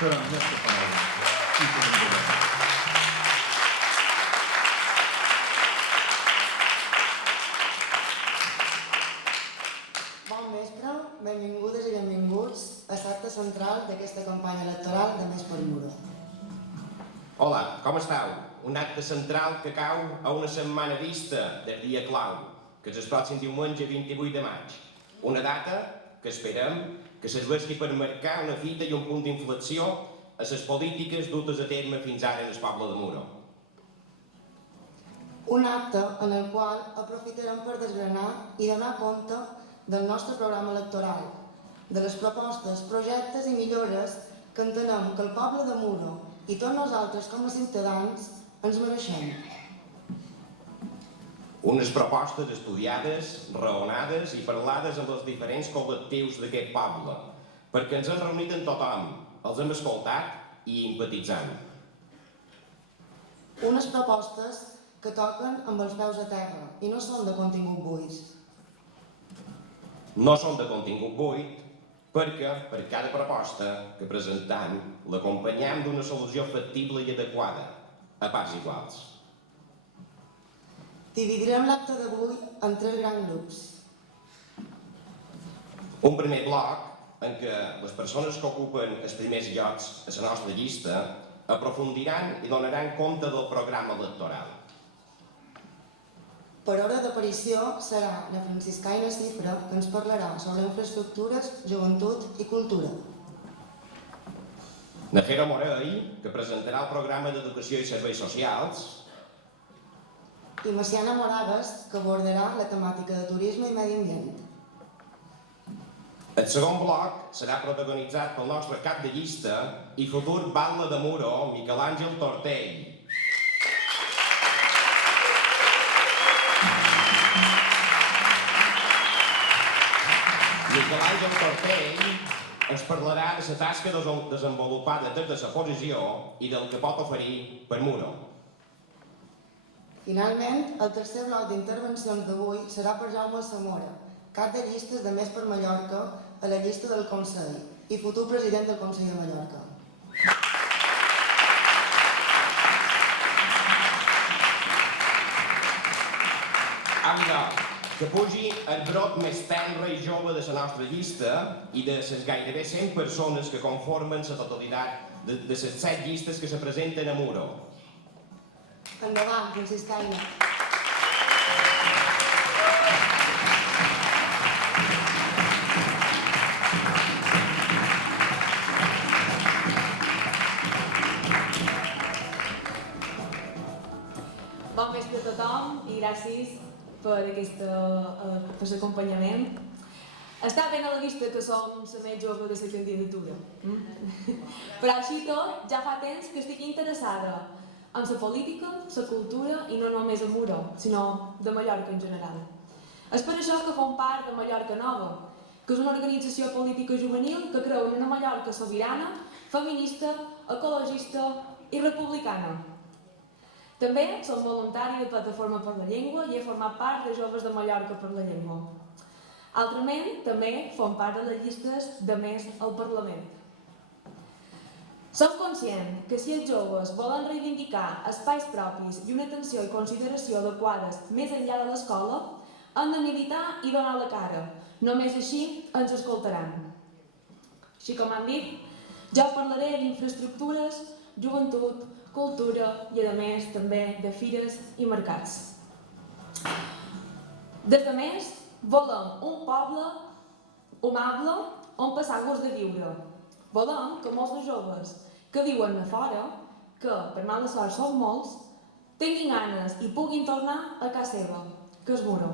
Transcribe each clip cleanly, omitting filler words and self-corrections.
Però no és que paraules. Bon vespre, benvingudes i benvinguts a l'acte central d'aquesta campanya electoral de Més per Muro. Hola, com esteu? Un acte central que cau a una setmana vista del dia clau, que és el pròxim diumenge 28 de maig. Una data que esperem que serveixi per marcar una fita i un punt d'inflexió a les polítiques dutes a terme fins ara en el poble de Muro. Un acte en el qual aprofitarem per desgranar i donar compte del nostre programa electoral, de les propostes, projectes i millores que entenem que el poble de Muro i tots nosaltres com a ciutadans ens mereixem. Unes propostes estudiades, raonades i parlades amb els diferents col·lectius d'aquest poble, perquè ens hem reunit amb tothom, els hem escoltat i empatitzant. Unes propostes que toquen amb els peus a terra i no són de contingut buits. No són de contingut buit, perquè per cada proposta que presentam l'acompanyem d'una solució factible i adequada, a parts iguals. Dividirem l'acte d'avui en 3 grans grups. Un primer bloc en què les persones que ocupen els primers llocs a la nostra llista aprofundiran i donaran compte del programa electoral. Per hora d'aparició serà la franciscaina Cifra, que ens parlarà sobre infraestructures, joventut i cultura. Na Jero Morell, que presentarà el programa d'educació i serveis socials. I Maciana Moragas, que abordarà la temàtica de turisme i medi ambient. El segon bloc serà protagonitzat pel nostre cap de llista i futur batlle de Muro, Miquel Àngel Tortell. Miquel Àngel Tortell ens parlarà de la tasca desenvolupada des de la posició i del que pot oferir per Muro. Finalment, el tercer bloc d'intervencions d'avui serà per Jaume Zamora, cap de llistes de Més per Mallorca a la llista del Consell i futur president del Consell de Mallorca. Que pugi el brot més tenre i jove de la nostra llista i de les gairebé 100 persones que conformen la totalitat de les 7 llistes que se presenten a Muro. Endavant, franciscaina. Bon vespre a tothom i gràcies per l'acompanyament. Està ben a la vista que som la més jove de la candidatura. Però així tot, ja fa temps que estic interessada en la política, la cultura i no només a Muro, sinó de Mallorca en general. És per això que fem part de Mallorca Nova, que és una organització política juvenil que creu en una Mallorca sobirana, feminista, ecologista i republicana. També som voluntari de Plataforma per la Llengua i he format part de Joves de Mallorca per la Llengua. Altrament, també fem part de les llistes de Més al Parlament. Som conscients que si els joves volen reivindicar espais propis i una atenció i consideració adequades més enllà de l'escola, han de militar i donar la cara. Només així ens escoltaran. Així com han dit, jo parlaré d'infraestructures, joventut, cultura i, a més, també de fires i mercats. Des de Més, volem un poble amable on passar gust de viure. Volem que molts de joves que viuen a fora, que per mala sort són molts, tinguin ganes i puguin tornar a casa seva, que és Muro.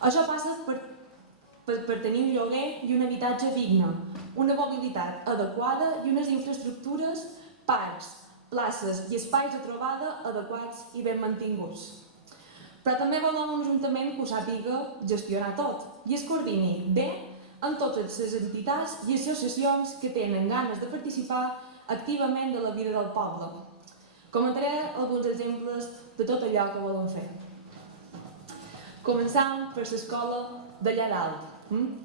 Això passa per tenir un lloguer i un habitatge digne, una mobilitat adequada i unes infraestructures, parcs, places i espais de trobada adequats i ben mantinguts. Però també volem un ajuntament que ho sàpiga gestionar tot i es coordini bé amb totes les entitats i associacions que tenen ganes de participar activament de la vida del poble. Comentaré alguns exemples de tot allò que volen fer. Començant per l'escola d'allà dalt,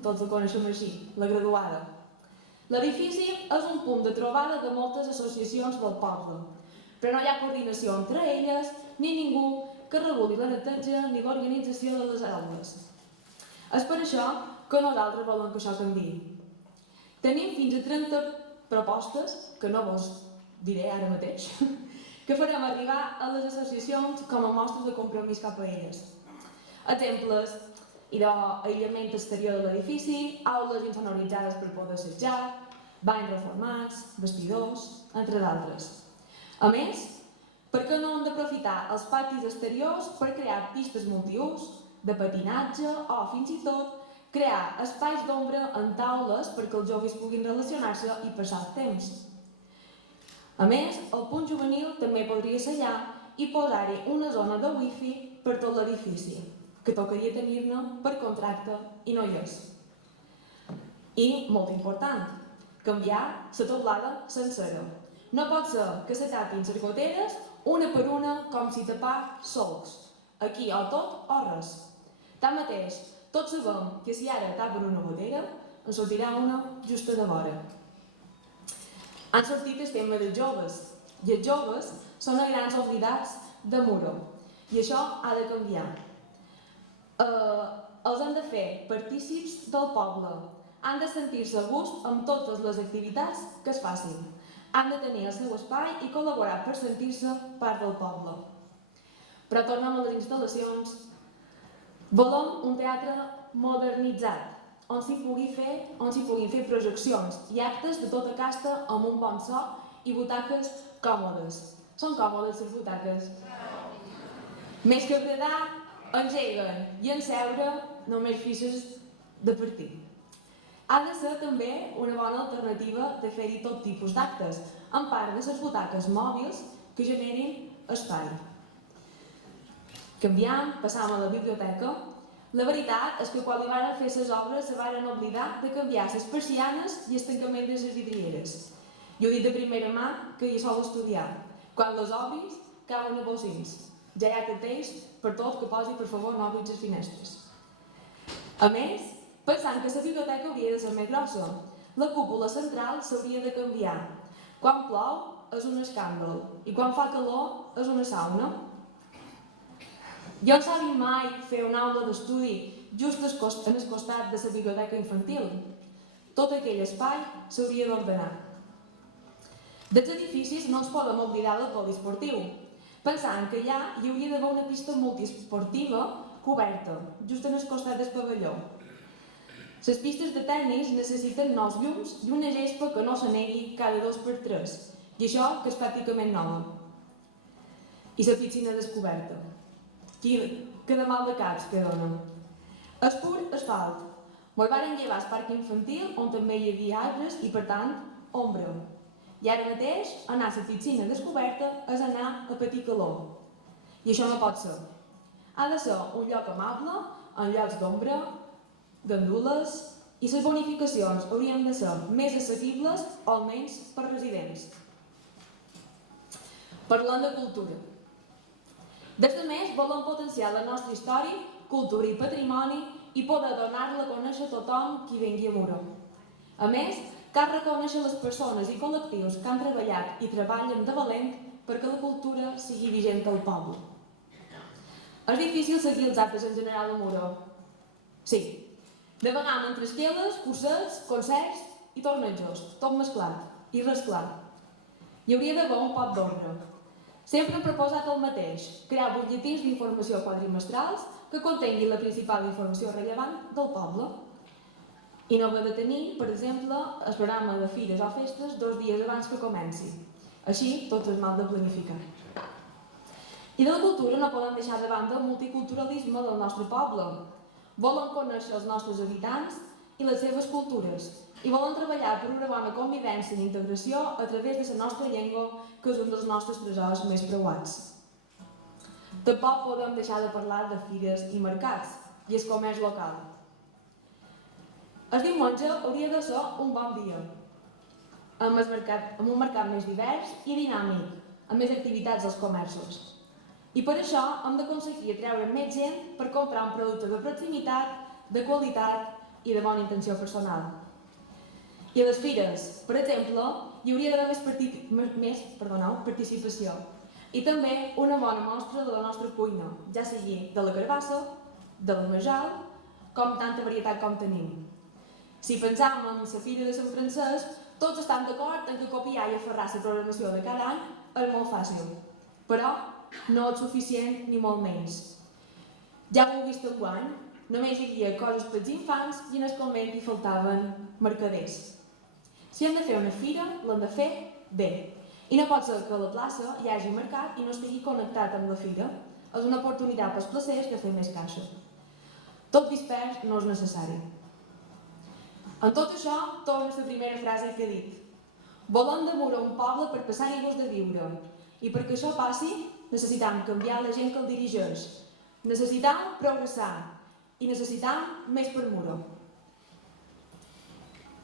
tots la coneixem així, la graduada. L'edifici és un punt de trobada de moltes associacions del poble, però no hi ha coordinació entre elles ni ningú que reguli la neteja ni l'organització de les aules. És per això que nosaltres volem que això canviï. Tenim fins a 30 propostes, que no vos diré ara mateix, que farem arribar a les associacions com a mostres de compromís cap a elles. Exemples: aïllament exterior de l'edifici, aules insonoritzades per poder assetjar, banys reformats, vestidors, entre d'altres. A més, per què no hem d'aprofitar els patis exteriors per crear pistes multiús, de patinatge o, fins i tot, crear espais d'ombra en taules perquè els joves puguin relacionar-se i passar el temps. A més, el punt juvenil també podria ser allà i posar-hi una zona de wifi per tot l'edifici, que tocaria tenir-ne per contracte i no hi és. I, molt important, canviar la teulada sencera. No pot ser que se tapin les goteres una per una com si tapar solcs. Aquí o tot o res. Tanmateix, tots sabem que si ara tapen una gotera, en sortirà una justa de vora. Han sortit el tema dels joves, i els joves són els grans oblidats de Muro, i això ha de canviar. Els han de fer partícips del poble, han de sentir-se a gust amb totes les activitats que es facin, han de tenir el seu espai i col·laborar per sentir-se part del poble. Però tornem a les instal·lacions. Volem un teatre modernitzat, on s'hi puguin fer projeccions i actes de tota casta amb un bon so i butaques còmodes. Són còmodes les butaques? Més que agradar, engeguen i en seure només fixes de partir. Ha de ser també una bona alternativa de fer-hi tot tipus d'actes, en part de les butaques mòbils que generin espai. Canviant, passam a la biblioteca. La veritat és que quan li van fer les obres se van oblidar de canviar les persianes i el tancament de les vidrieres. Jo he dit de primera mà que hi sol estudiar. Quan les obris, cauen a bocins. Ja hi ha cartells per tot que posi, per favor, no obris les finestres. A més, pensant que la biblioteca hauria de ser més grossa, la cúpula central s'hauria de canviar. Quan plou és un escàndol i quan fa calor és una sauna. Jo no s'ha vist mai fer una aula d'estudi just en el costat de la biblioteca infantil. Tot aquell espai s'hauria d'ordenar. Dels edificis no ens podem oblidar del poliesportiu, pensant que allà hi hauria d'haver una pista multiesportiva coberta, just en el costat del pavelló. Les pistes de tennis necessiten nous llums i una gespa que no se negui cada 2x3, i això que és pràcticament nova. I la piscina descoberta. Que de mal de caps que donen. És pur asfalt. Ens van llevar al parc infantil, on també hi havia arbres i, per tant, ombra. I ara mateix, anar a la piscina descoberta és anar a patir calor. I això no pot ser. Ha de ser un lloc amable, en llocs d'ombra, gandules, i les bonificacions haurien de ser més assequibles o almenys per residents. Parlant de cultura. Des de més, volem potenciar la nostra història, cultura i patrimoni i poder donar-la a conèixer a tothom qui vingui a Muro. A més, cal reconèixer les persones i col·lectius que han treballat i treballen de valent perquè la cultura sigui vigent al poble. És difícil seguir els actes en general a Muro. Sí, navegam entre esqueles, cursets, concerts i tornejos, tot mesclat i res clar. Hi hauria d'haver un poc d'ordre. Sempre hem proposat el mateix, crear butlletins d'informació quadrimestrals que contenguin la principal informació rellevant del poble. I no haver de tenir, per exemple, el programa de fires o festes 2 dies abans que comenci. Així, tot és mal de planificar. I de la cultura no podem deixar de banda el multiculturalisme del nostre poble. Volen conèixer els nostres habitants i les seves cultures, i volen treballar per una bona convivència i integració a través de la nostra llengua, que és un dels nostres tresors més preuats. Tampoc podem deixar de parlar de fires i mercats, i el comerç local. El diumenge hauria de ser un bon dia, amb un mercat més divers i dinàmic, amb més activitats als comerços. I per això hem d'aconseguir atreure més gent per comprar un producte de proximitat, de qualitat i de bona intenció personal. I a les fires, per exemple, hi hauria d'haver més participació. I també una bona mostra de la nostra cuina, ja sigui de la carbassa, de la majal, com tanta varietat com tenim. Si pensam en la Fira de Sant Francesc, tots estan d'acord en que copiar i aferrar la programació de cada any és molt fàcil, però no és suficient ni molt menys. Ja ho heu vist enguany, només hi havia coses pels infants i en el convent hi faltaven mercaders. Si hem de fer una fira, l'hem de fer bé. I no pot ser que a la plaça hi hagi mercat i no estigui connectat amb la fira. És una oportunitat pels placers de fer més caixa. Tot dispers no és necessari. En tot això, torno a la primera frase que he dit. Volem de Muro un poble per passar-hi gust de viure. I perquè això passi, necessitam canviar la gent que el dirigeix. Necessitam progressar. I necessitam més per Muro.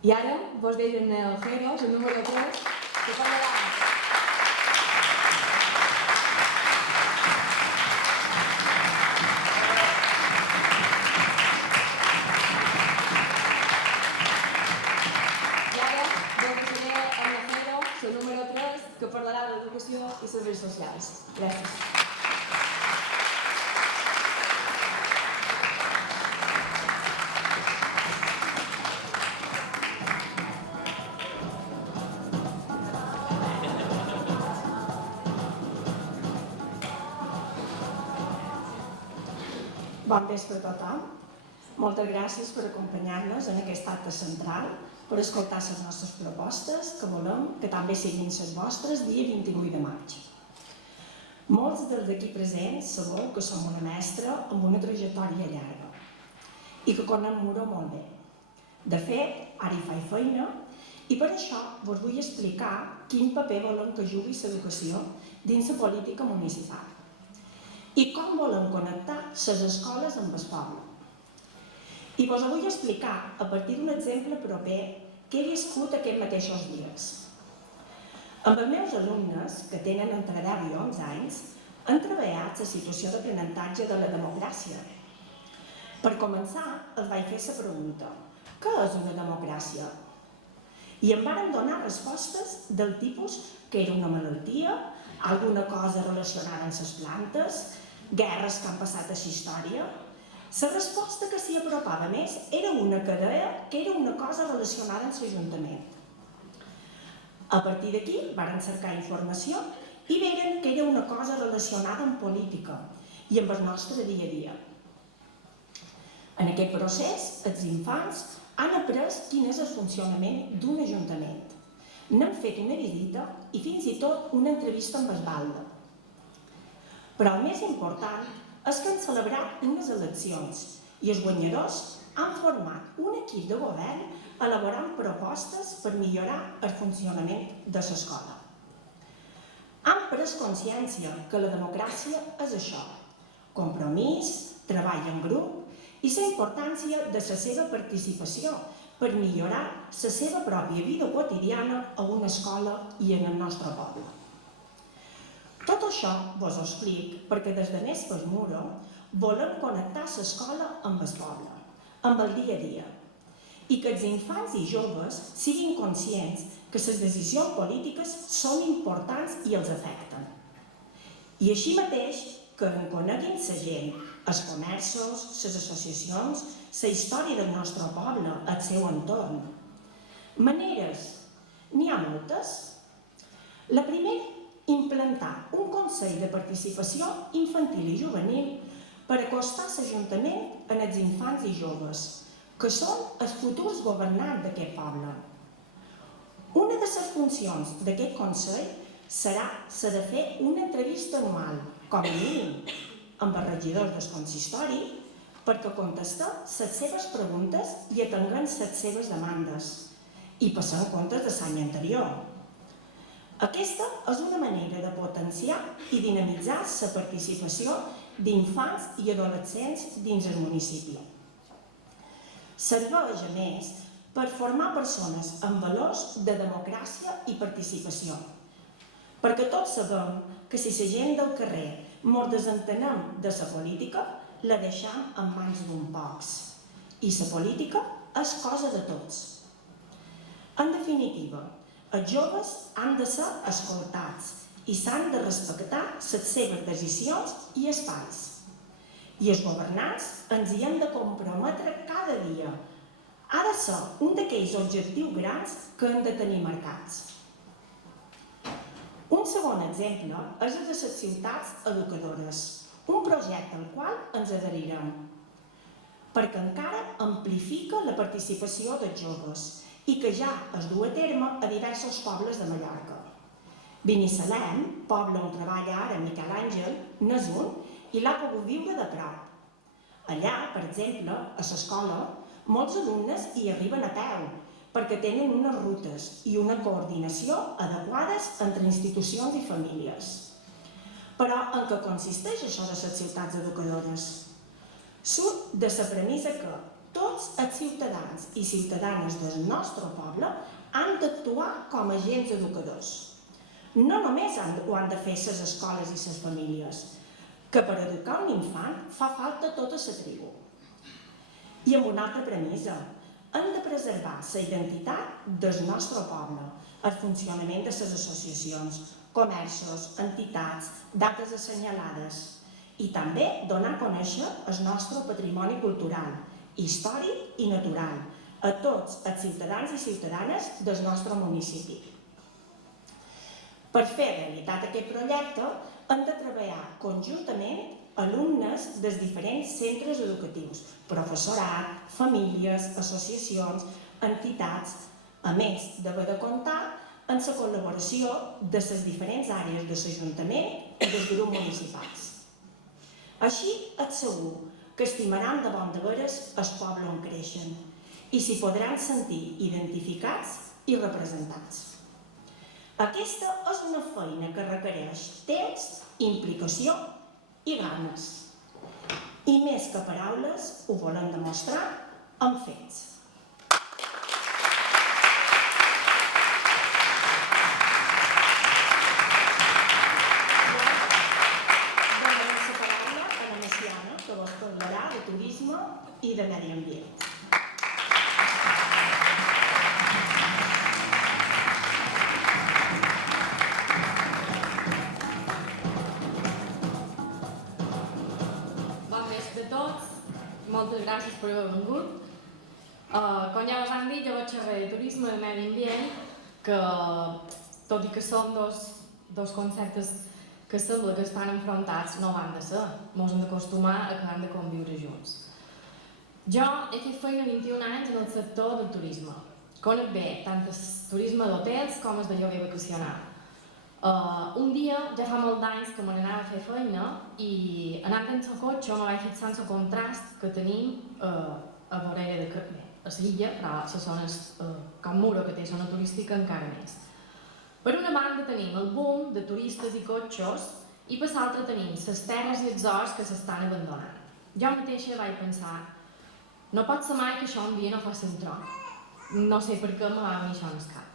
I ara vos deixo en el Jero, el número 3, que parlarà. Que parlarà d'educació i serveis socials. Gràcies. Bon vespre a tothom. Moltes gràcies per acompanyar-nos en aquest acte central, per escoltar les nostres propostes, que volem que també siguin les vostres dia 28 de maig. Molts dels d'aquí presents sabeu que som una mestra amb una trajectòria llarga i que conem Muro molt bé. De fet, ara hi faig feina i per això vos vull explicar quin paper volem que jugui l'educació dins la política municipal i com volem connectar les escoles amb el poble. I vos vull explicar a partir d'un exemple proper que he viscut aquests mateixos dies. Amb els meus alumnes, que tenen entre 10 i 11 anys, han treballat la situació d'aprenentatge de la democràcia. Per començar, els vaig fer la pregunta: què és una democràcia? I em varen donar respostes del tipus que era una malaltia, alguna cosa relacionada amb les plantes, guerres que han passat a la història. La resposta que s'hi apropava més era una que deia que era una cosa relacionada amb l'Ajuntament. A partir d'aquí varen cercar informació i veien que era una cosa relacionada amb política i amb el nostre dia a dia. En aquest procés, els infants han après quin és el funcionament d'un ajuntament. N'hem fet una visita i fins i tot una entrevista amb Esbalda. Però el més important és que han celebrat unes eleccions i els guanyadors han format un equip de govern elaborant propostes per millorar el funcionament de l'escola. Han pres consciència que la democràcia és això: compromís, treball en grup i la importància de la seva participació per millorar la seva pròpia vida quotidiana a una escola i en el nostre poble. Tot això vos ho explico perquè des de Més per Muro volem connectar l'escola amb el poble, amb el dia a dia, i que els infants i joves siguin conscients que les decisions polítiques són importants i els afecten. I així mateix que en coneguin la gent, els comerços, les associacions, la història del nostre poble, el seu entorn. Maneres, n'hi ha moltes. La primera, implantar un Consell de Participació Infantil i Juvenil per acostar l'Ajuntament en els infants i joves, que són els futurs governants d'aquest poble. Una de les funcions d'aquest Consell serà la de fer una entrevista anual, com a mínim, amb els regidors del consistori, perquè contestar les seves preguntes i atenguen les seves demandes i passar comptes de l'any anterior. Aquesta és una manera de potenciar i dinamitzar la participació d'infants i adolescents dins el municipi. Serveix, a més, per formar persones amb valors de democràcia i participació. Perquè tots sabem que si la gent del carrer ens desentenem de la política, la deixem en mans d'un pocs. I la política és cosa de tots. En definitiva, els joves han de ser escoltats i s'han de respectar les seves decisions i espais. I els governants ens hi hem de comprometre cada dia. Ha de ser un d'aquells objectius grans que hem de tenir marcats. Un segon exemple és el de les ciutats educadores, un projecte al qual ens adherirem, perquè encara amplifica la participació dels joves i que ja es du a terme a diversos pobles de Mallorca. Binissalem, poble on treballa ara Miquel Àngel, n'és un i l'ha pogut viure de prop. Allà, per exemple, a l'escola, molts alumnes hi arriben a peu perquè tenen unes rutes i una coordinació adequades entre institucions i famílies. Però en què consisteix això de les ciutats educadores? Surt de la premissa que tots els ciutadans i ciutadanes del nostre poble han d'actuar com a agents educadors. No només ho han de fer les escoles i les famílies, que per educar un infant fa falta tota la tribu. I amb una altra premissa, hem de preservar la identitat del nostre poble, el funcionament de les associacions, comerços, entitats, dates assenyalades i també donar a conèixer el nostre patrimoni cultural, històric i natural a tots els ciutadans i ciutadanes del nostre municipi. Per fer realitat aquest projecte hem de treballar conjuntament alumnes dels diferents centres educatius, professorat, famílies, associacions, entitats, a més d'haver de comptar amb la col·laboració de les diferents àrees de l'Ajuntament i dels grups municipals. Així és segur que estimaran de bon de veres el poble on creixen i s'hi podran sentir identificats i representats. Aquesta és una feina que requereix temps, implicació i ganes. I més que paraules, ho volem demostrar amb fets. Que vos parlarà de turisme i de medi ambient. Bon vespre a tots, moltes gràcies per haver vingut. Com ja us han dit, jo vaig xerrar de turisme i de medi ambient, que tot i que són dos conceptes que sembla que estan enfrontats, no ho han de ser. Ens hem d'acostumar a que han de conviure junts. Jo he fet feina 21 anys en el sector del turisme. Conec bé tant el turisme d'hotels com el de lloguer vacacional. Un dia, ja fa molts anys que me n'anava a fer feina i anant en el cotxe me vaig fixar en el contrast que tenim a vorera de Carme, a l'illa, però a les zones com Muro, que té zona turística, encara més. Per una banda tenim el boom de turistes i cotxos i per l'altra tenim les terres i els horts que s'estan abandonant. Jo mateixa vaig pensar, no pot ser mai que això un dia no faci un tron. No sé per què me va venir això en el cap.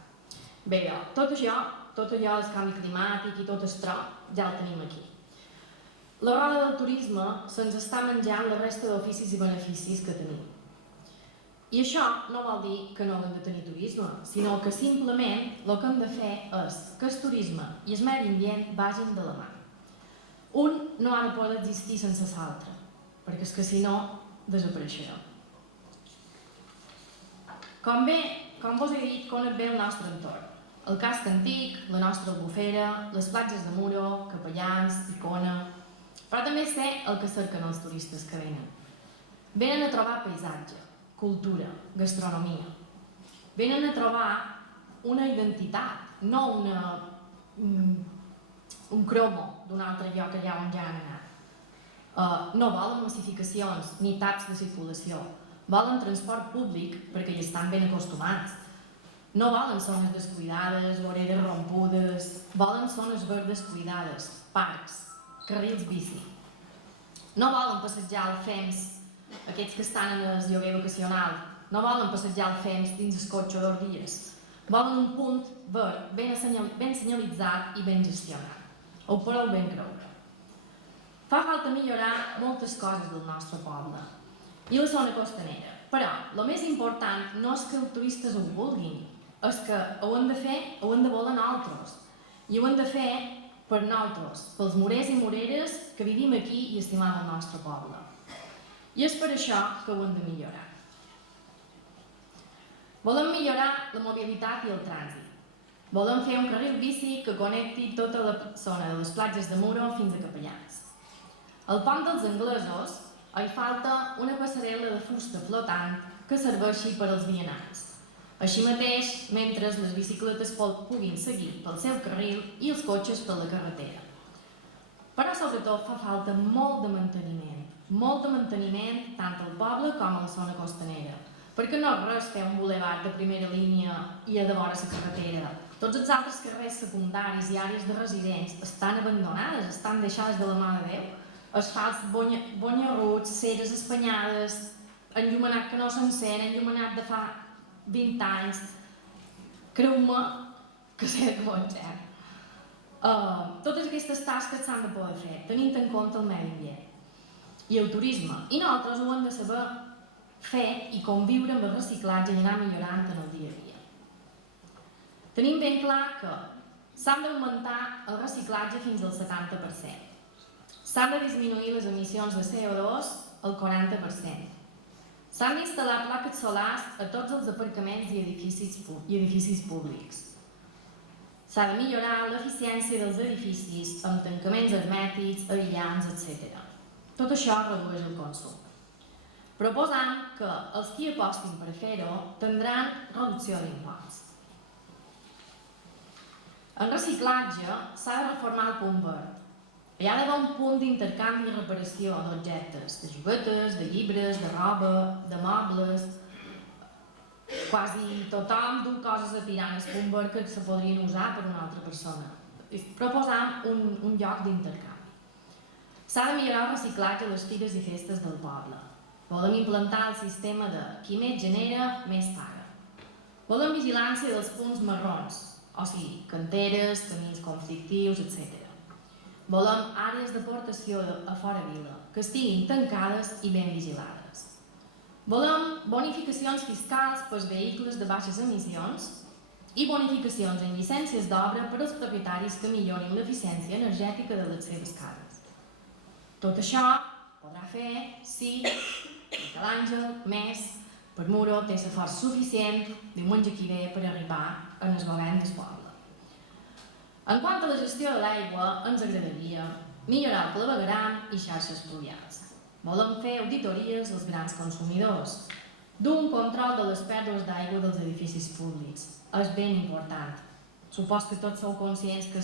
Bé, tot allò del canvi climàtic i tot el tron ja el tenim aquí. La roda del turisme se'ns està menjant la resta d'oficis i beneficis que tenim. I això no vol dir que no hem de tenir turisme, sinó que simplement el que hem de fer és que el turisme i el medi ambient vagin de la mà. Un no ha de poder existir sense l'altre, perquè és que si no, desapareixerà. Com vos he dit, conec bé el nostre entorn. El casc antic, la nostra albufera, les platges de Muro, Capellans, Icona... Però també sé el que cerquen els turistes que venen. Venen a trobar paisatge, cultura, gastronomia. Venen a trobar una identitat, no un cromo d'un altre lloc allà on ja han anat. No volen massificacions ni taps de circulació. Volen transport públic perquè hi estan ben acostumats. No volen zones descuidades, voreres rompudes. Volen zones verdes cuidades, parcs, carrils bici. No volen passejar al FEMS, aquests que estan en el lloguer vacacional, no volen passejar al FEMS dins el cotxe d'or dies. Volen un punt verd, ben senyalitzat i ben gestionat. Ho podeu ben creure. Fa falta millorar moltes coses del nostre poble i la zona costanera. Però el més important no és que els turistes ho vulguin, és que ho hem de fer, ho hem de voler nosaltres. I ho hem de fer per nosaltres, pels morers i moreres que vivim aquí i estimam el nostre poble. I és per això que ho hem de millorar. Volem millorar la mobilitat i el trànsit. Volem fer un carril bici que connecti tota la zona de les platges de Muro fins a Capellans. Al pont dels anglesos hi falta una passarel·la de fusta flotant que serveixi per als vianants. Així mateix, mentre les bicicletes puguin seguir pel seu carril i els cotxes per la carretera. Però sobretot fa falta molt de manteniment tant al poble com a la zona costanera, perquè no és res fer un bulevard de primera línia i a de vora la carretera. Tots els altres carrers secundaris i àrees de residents estan abandonades, estan deixades de la mà de Déu. Asfalts bonyarruts, ceres espanyades, enllumenat que no s'encén, enllumenat de fa 20 anys. Creu-me que sé de què ho encén. Totes aquestes tasques s'han de poder fer, tenint en compte el medi ambient i el turisme. I nosaltres ho hem de saber fer i conviure amb el reciclatge i anar millorant en el dia a dia. Tenim ben clar que s'han d'augmentar el reciclatge fins al 70%. S'han de disminuir les emissions de CO2 al 40%. S'han d'instal·lar plaques solars a tots els aparcaments i edificis públics. S'ha de millorar l'eficiència dels edificis amb tancaments hermètics, aïllants, etc. Tot això redueix el consum. Proposam que els qui apostin per fer-ho tindran reducció d'imposts. En reciclatge s'ha de reformar el punt verd. Hi ha d'haver un punt d'intercanvi i reparació d'objectes, de juguetes, de llibres, de roba, de mobles. Quasi tothom du coses a tirar en el punt verd que se podrien usar per una altra persona. Proposam un lloc d'intercanvi. S'ha de millorar el reciclatge a les fires i festes del poble. Volem implantar el sistema de qui més genera, més paga. Volem vigilància dels punts marrons, o sigui, canteres, camins conflictius, etc. Volem àrees d'aportació a fora vila, que estiguin tancades i ben vigilades. Volem bonificacions fiscals pels vehicles de baixes emissions i bonificacions en llicències d'obra per als propietaris que millorin l'eficiència energètica de les seves cases. Tot això podrà fer si Miquel Àngel Més per Muro té la força suficient diumenge que ve per arribar en el govern del poble. En quant a la gestió de l'aigua, ens agradaria millorar el clavegueram i xarxes pluvials. Volem fer auditories als grans consumidors, d'un control de les pèrdues d'aigua dels edificis públics. És ben important. Supos que tots sou conscients que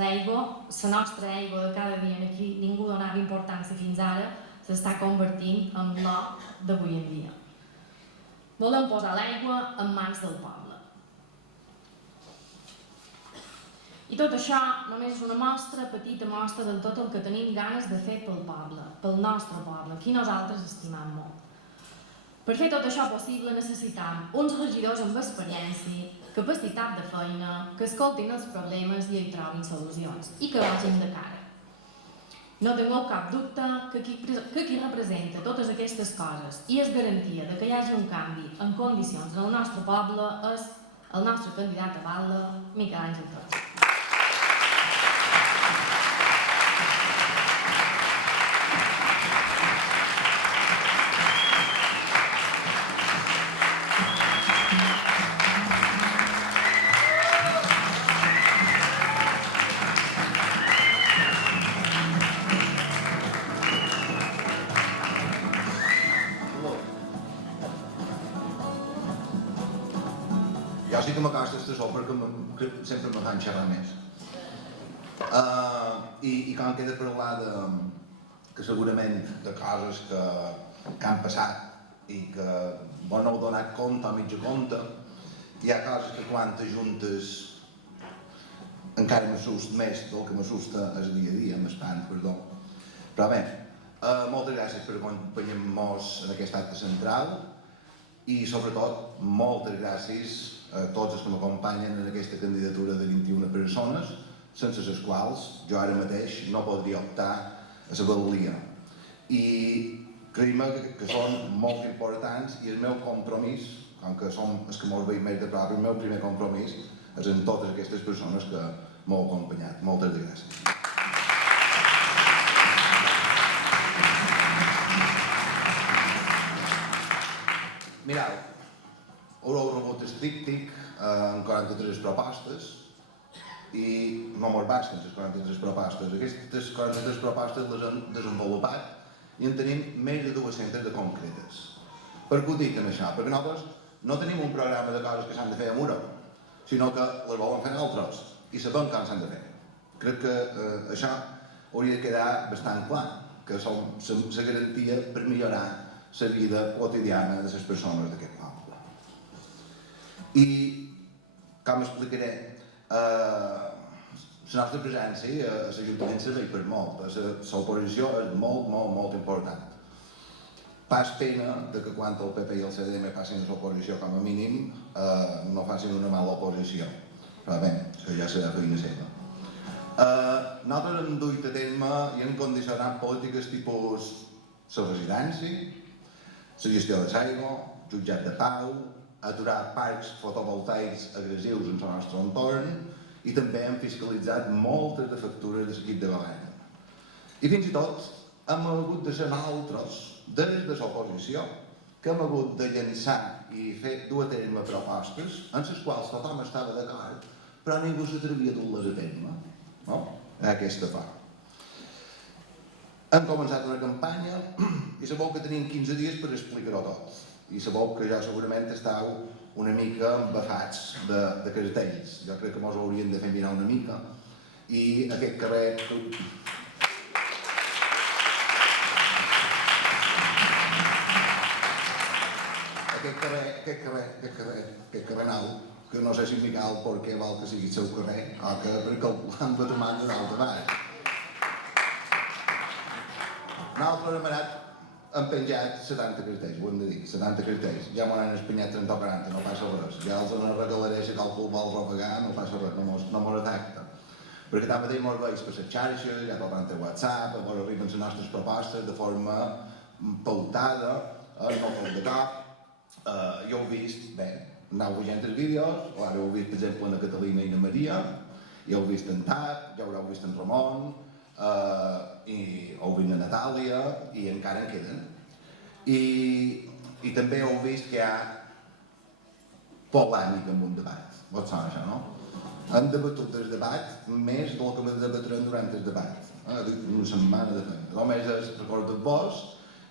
l'aigua, la nostra aigua de cada dia aquí, ningú donava importància fins ara, s'està convertint en l'or d'avui en dia. Volem posar l'aigua en mans del poble. I tot això només és una mostra, petita mostra de tot el que tenim ganes de fer pel poble, pel nostre poble, qui nosaltres estimam molt. Per fer tot això possible necessitam uns regidors amb experiència, capacitat de feina, que escoltin els problemes i hi trobin solucions i que vagin de cara. No tingueu cap dubte que qui representa totes aquestes coses i és garantia de que hi hagi un canvi en condicions en el nostre poble és el nostre candidat a batlle, Miquel Àngel Torra. Jo sí que me costa estar sol perquè sempre me fan xerrar més. I com queda parlar que segurament de coses que han passat i que no heu donat compte o mitja compte, hi ha coses que quan t'ajuntes encara m'assusta més del que m'assusta el dia a dia, m'espant, perdó. Però bé, moltes gràcies per acompanyar-nos en aquest acte central i sobretot moltes gràcies a tots els que m'acompanyen en aquesta candidatura de 21 persones, sense les quals jo ara mateix no podria optar a la batllia. I creiem que són molt importants i el meu compromís com que som els que mos veiem més de prop, el meu primer compromís és amb totes aquestes persones que m'heu acompanyat. Moltes gràcies. Mireu, haureu rebut el tríptic amb 43 propostes i no mos basten les 43 propostes. Aquestes 43 propostes les hem desenvolupat i en tenim més de 200 de concretes. Per què ho dic en això? Perquè nosaltres no tenim un programa de coses que s'han de fer a Muro, sinó que les volen fer altres i sabem com s'han de fer. Crec que això hauria de quedar bastant clar, que som la garantia per millorar la vida quotidiana de les persones d'aquest poble. I, com explicaré, la nostra presència a l'Ajuntament serveix per molt. L'oposició és molt, molt, molt important. Pas pena que quan el PP i el CDM passin a l'oposició com a mínim no facin una mala oposició. Però bé, això ja serà feina seva. Nosaltres hem duit a terme i hem condicionat polítiques tipus la residència, la gestió de l'aigua, jutjat de pau, aturar parcs fotovoltaics agressius en el nostre entorn i també hem fiscalitzat moltes de factures de l'equip de govern. I fins i tot hem hagut de ser nosaltres, des de l'oposició, que hem hagut de llançar i dur a terme propostes en les quals tothom estava d'acord, però ningú s'atrevia a dur-les a terme. No? Aquesta part. Hem començat una campanya i sabeu que tenim 15 dies per explicar-ho tot. I sabeu que ja segurament esteu una mica embafats de cartells. Jo crec que mos haurien de fer mirar una mica. I aquest carrer... Aquest carrer nou, que no sé si Miquel per què vol que sigui el seu carrer o que perquè l'han de tomar de dalt a baix. Nosaltres hem anat penjat 70 cartells, ho hem de dir, 70 cartells. Ja m'ho han espenyat 30 o 40, no passa res. Ja els han regalaré si qualcú vol ropegar, no passa res, no mos afecta. Perquè també mos veus per les xarxes, ja pel de WhatsApp, mos arriben les nostres propostes de forma pautada, no com de cop. Jo heu vist, bé, aneu veient els vídeos, ara heu vist, per exemple, la Catalina i la Maria, ja heu vist en Tap, ja haureu vist en Ramon, i heu vist la Natàlia, i encara en queden. I també heu vist que hi ha polèmica en un debat. Vos sona això, no? Hem debatut el debat més del que debatrem durant el debat. Una setmana de feina. Només es recorda vos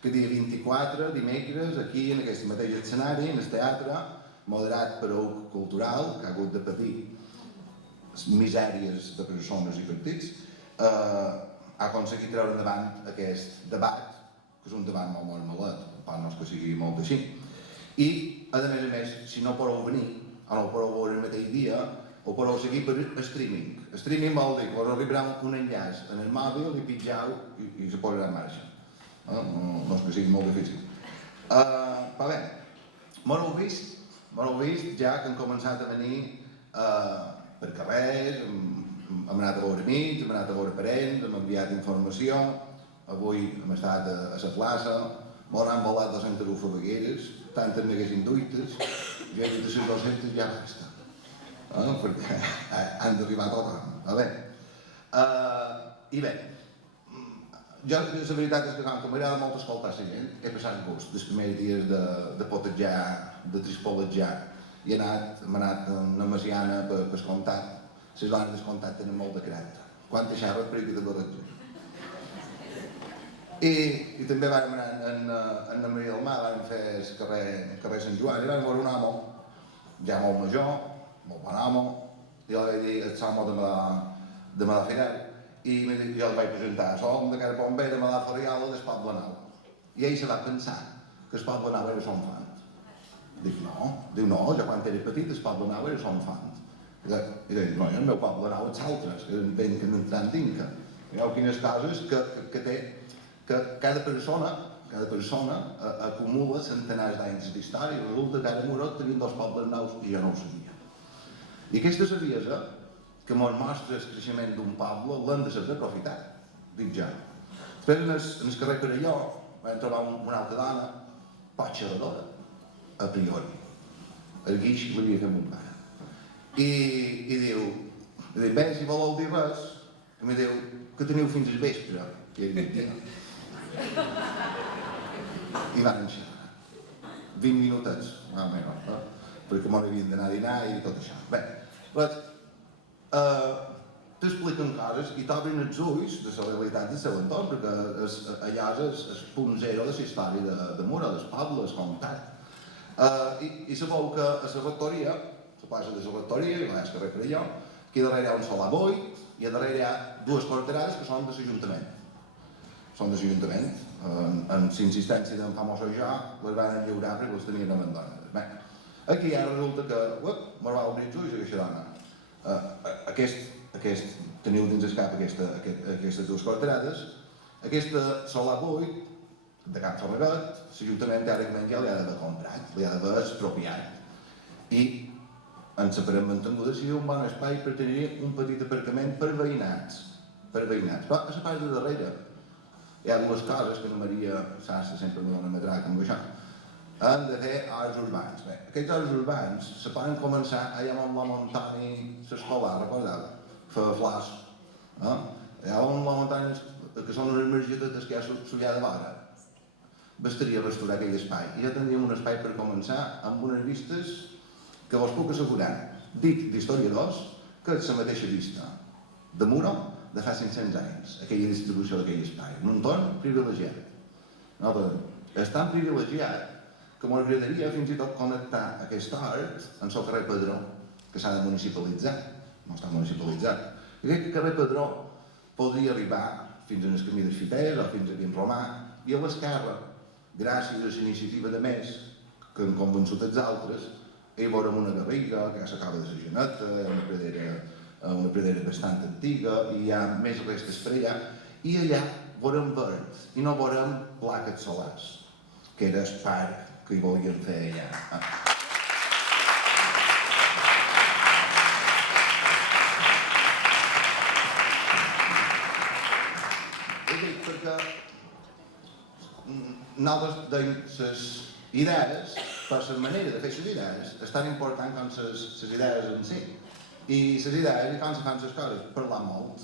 que dia 24, dimecres, aquí, en aquest mateix escenari, en el teatre, moderat per UC Cultural, que ha hagut de patir misèries de persones i partits, ha aconseguit treure endavant aquest debat, que és un debat molt malet, per no és que sigui molt així. I, a més, si no podeu venir, o no ho podeu veure el mateix dia, ho podeu seguir per streaming. Streaming vol dir que us arribarà un enllaç en el mòbil i pitjau i se posarà en marxa. No és que sigui molt difícil. Però bé, m'ho heu vist ja que han començat a venir per carrers, hem anat a veure amics, hem anat a veure parents, hem enviat informació, avui hem estat a la plaça, m'ho han volat 201 favegueres, tantes n'haguessin duites, jo he dit a les 200 ja basta, perquè han d'arribar a tothom. I bé, jo, la veritat és que com que m'agrada molt escoltar la gent, he passat gust dels primers dies de potejar, de trispoletjar, i hem anat a una masiana per comptat. Les dones del comptat tenen molt de caràcter. Quan te xerres, per aquí de corretge. I també vam anar en la Maria del Mar, vam fer el carrer Sant Joan, i vam veure un home, ja molt major, molt bon home, i jo li vaig dir, ets home de Madà Fidel. I jo el vaig presentar, som de cara bomber de Madà Ferriola del Poble Nou. I ell se va pensar que el Poble Nou era son fant. Dic, no. Diu, no, jo quan era petit el Poble Nou era son fant. I dic, no, el meu Poble Nou ets altres, que ven que n'entrant dinca. Veieu quines coses que té, que cada persona acumula centenars d'anys d'història, i resulta que ara a Morot tenim 2 pobles nous i jo no ho sabia. I aquesta saviesa que mos mostra el creixement d'un poble l'hem de saber aprofitar, dic jo. Després en el carrer Caralló vam trobar una altra dona, poc xerradora, a priori. el guix l'havia fet mon pare. I diu, bé, si voleu dir res, i me diu, que teniu fins al vespre. I ell diu, i van xerrar. 20 minutets, més o menys, perquè m'ho havien d'anar a dinar i tot això. Bé, t'expliquen coses i t'obren els ulls de la realitat del seu entorn, perquè allà és el punt zero de la història de Mura, del poble, del comtat. I sabeu que a la rectoria, la plaça de la rectoria, i és carrer per allò, aquí darrere hi ha un solar buit i a darrere hi ha dues quarterades que són de l'Ajuntament. Són de l'Ajuntament. Amb l'insistència d'en famoso jo, les van lliurar perquè les tenien abandonades. Bé, aquí ja resulta que, me'n va obrir els ulls aquesta dona. Teniu dins el cap aquestes dues quarterades. Aquesta solar buit, de Can Ferregat, l'Ajuntament teòricament ja li ha d'haver comprat, li ha d'haver expropiat. I ens separem mantinguda si hi ha un bon espai per tenir un petit aparcament per veïnats. Però a la part de darrere hi ha dues coses que la Maria Sassa sempre me dona matraca amb això. Han de fer horts urbans. Bé, aquests horts urbans se poden començar allà on la muntanya s'escolar, recordeu? Feia flors. Allà on la muntanya, que són unes margetetes que hi ha sollada de vora. Bastaria restaurar aquell espai. I ja tindríem un espai per començar amb unes vistes que vos puc assegurar, dit d'historiadors, que és la mateixa vista de Muro de fa 500 anys, aquella distribució d'aquell espai. Un entorn privilegiat. És tan privilegiat que m'agradaria fins i tot connectar aquest hort amb el carrer Pedró, que s'ha de municipalitzar. No està municipalitzat. I aquest carrer Pedró podria arribar fins al camí dels Fiters o fins a Vinromà i a l'esquerra, gràcies a la iniciativa de més, que han convençut els altres, hi veurem una garriga que ja s'acaba de la geneta, una pradera bastant antiga, i hi ha més restes per allà, i allà veurem verd, i no veurem plaques solars, que era el parc que hi volien fer allà. Ho dic perquè nosaltres tenim les idees, per la manera de fer les idees, és tan important com les idees en si. I les idees, i com se fan les coses, parlar molt.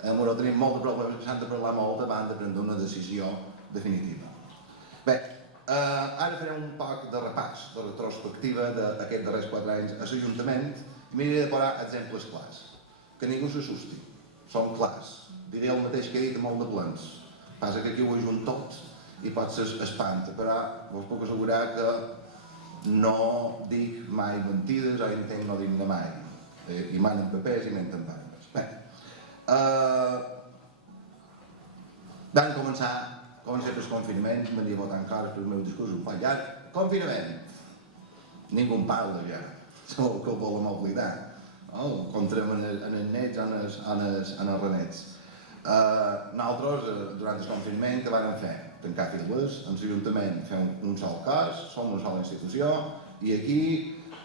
Però tenim molts problemes que s'han de parlar molt abans de prendre una decisió definitiva. Bé, ara farem un poc de repàs, de retrospectiva d'aquests darrers 4 anys a l'Ajuntament i miraré de posar exemples clars. Que ningú s'assusti, són clars. Diré el mateix que he dit a molt de plens. Passa que aquí ho ajunt tot i potser espanta, però us puc assegurar que no dic mai mentides o entenc no dir-ne mai. I manen papers i menten bandes. Bé, van començar, com sempre, el confinament, m'havia votat coses per el meu discurs, un poc llarg. Confinament. Ningú en parla ja, segur que ho volem oblidar. Entrem en els nets o en els renets. Nosaltres, durant el confinament, què vam fer? Tancar files, en l'Ajuntament fem un sol cas, som una sola institució, i aquí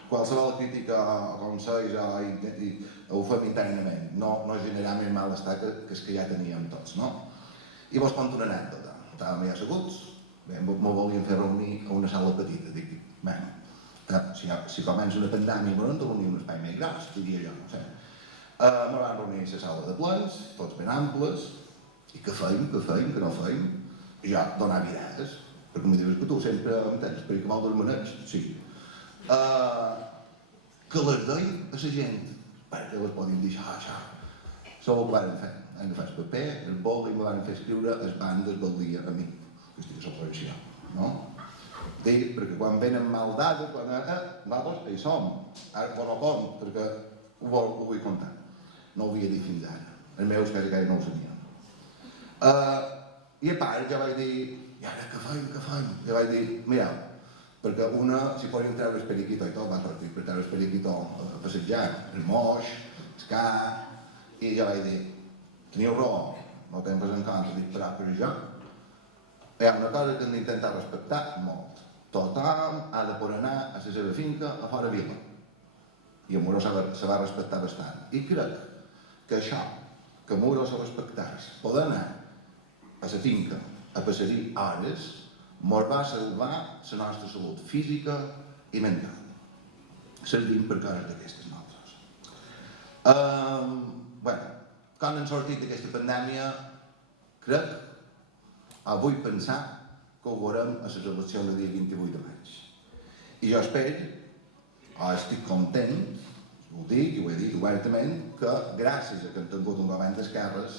qualsevol crítica o consells ho fem internament, no generar més malestar que el que ja teníem tots, no? I vos conto una anècdota. Estàvem ja asseguts, m'ho volien fer reunir a una sala petita, dic, bé, si comença una pandèmia, però no hem de reunir un espai més gros, diria jo, no sé. Me van reunir a la sala de plens, tots ben amples, i què feim, que no feim? I jo donar virades, perquè em dius que tu sempre em tens per acabar dels manets, sí. Que les deim a la gent, perquè les podien dir això. Som el que vam fer, hem agafat el paper, el bol i me van fer escriure les bandes del dia a mi, que estic a l'operació, no? Dic, perquè quan venen mal dades, nosaltres hi som, ara ho no com, perquè ho vull contar. No ho havia dit fins ara, els meus quasi no ho sabien. I a part ja vaig dir, i ara què fem? Ja vaig dir, mireu, perquè una, si podien treure el periquito i tot, va sortir per treure el periquito a passejar, el moix, el ca, i ja vaig dir, teniu raó, no tenim res en compte, dic, però jo, hi ha una cosa que hem d'intentar respectar molt. Tothom ha de poder anar a la seva finca a fora vila. I a Muro se va respectar bastant. I crec que això, que a Muro se respectés, poder anar a la finca a passejar hores, ens va salvar la nostra salut física i mental. servim per coses d'aquestes nosaltres. Quan hem sortit d'aquesta pandèmia, crec, vull pensar que ho veurem a les eleccions del dia 28 de maig. I jo espero, estic content, ho dic i ho he dit obertament, que gràcies a que han tingut un govern d'esquerres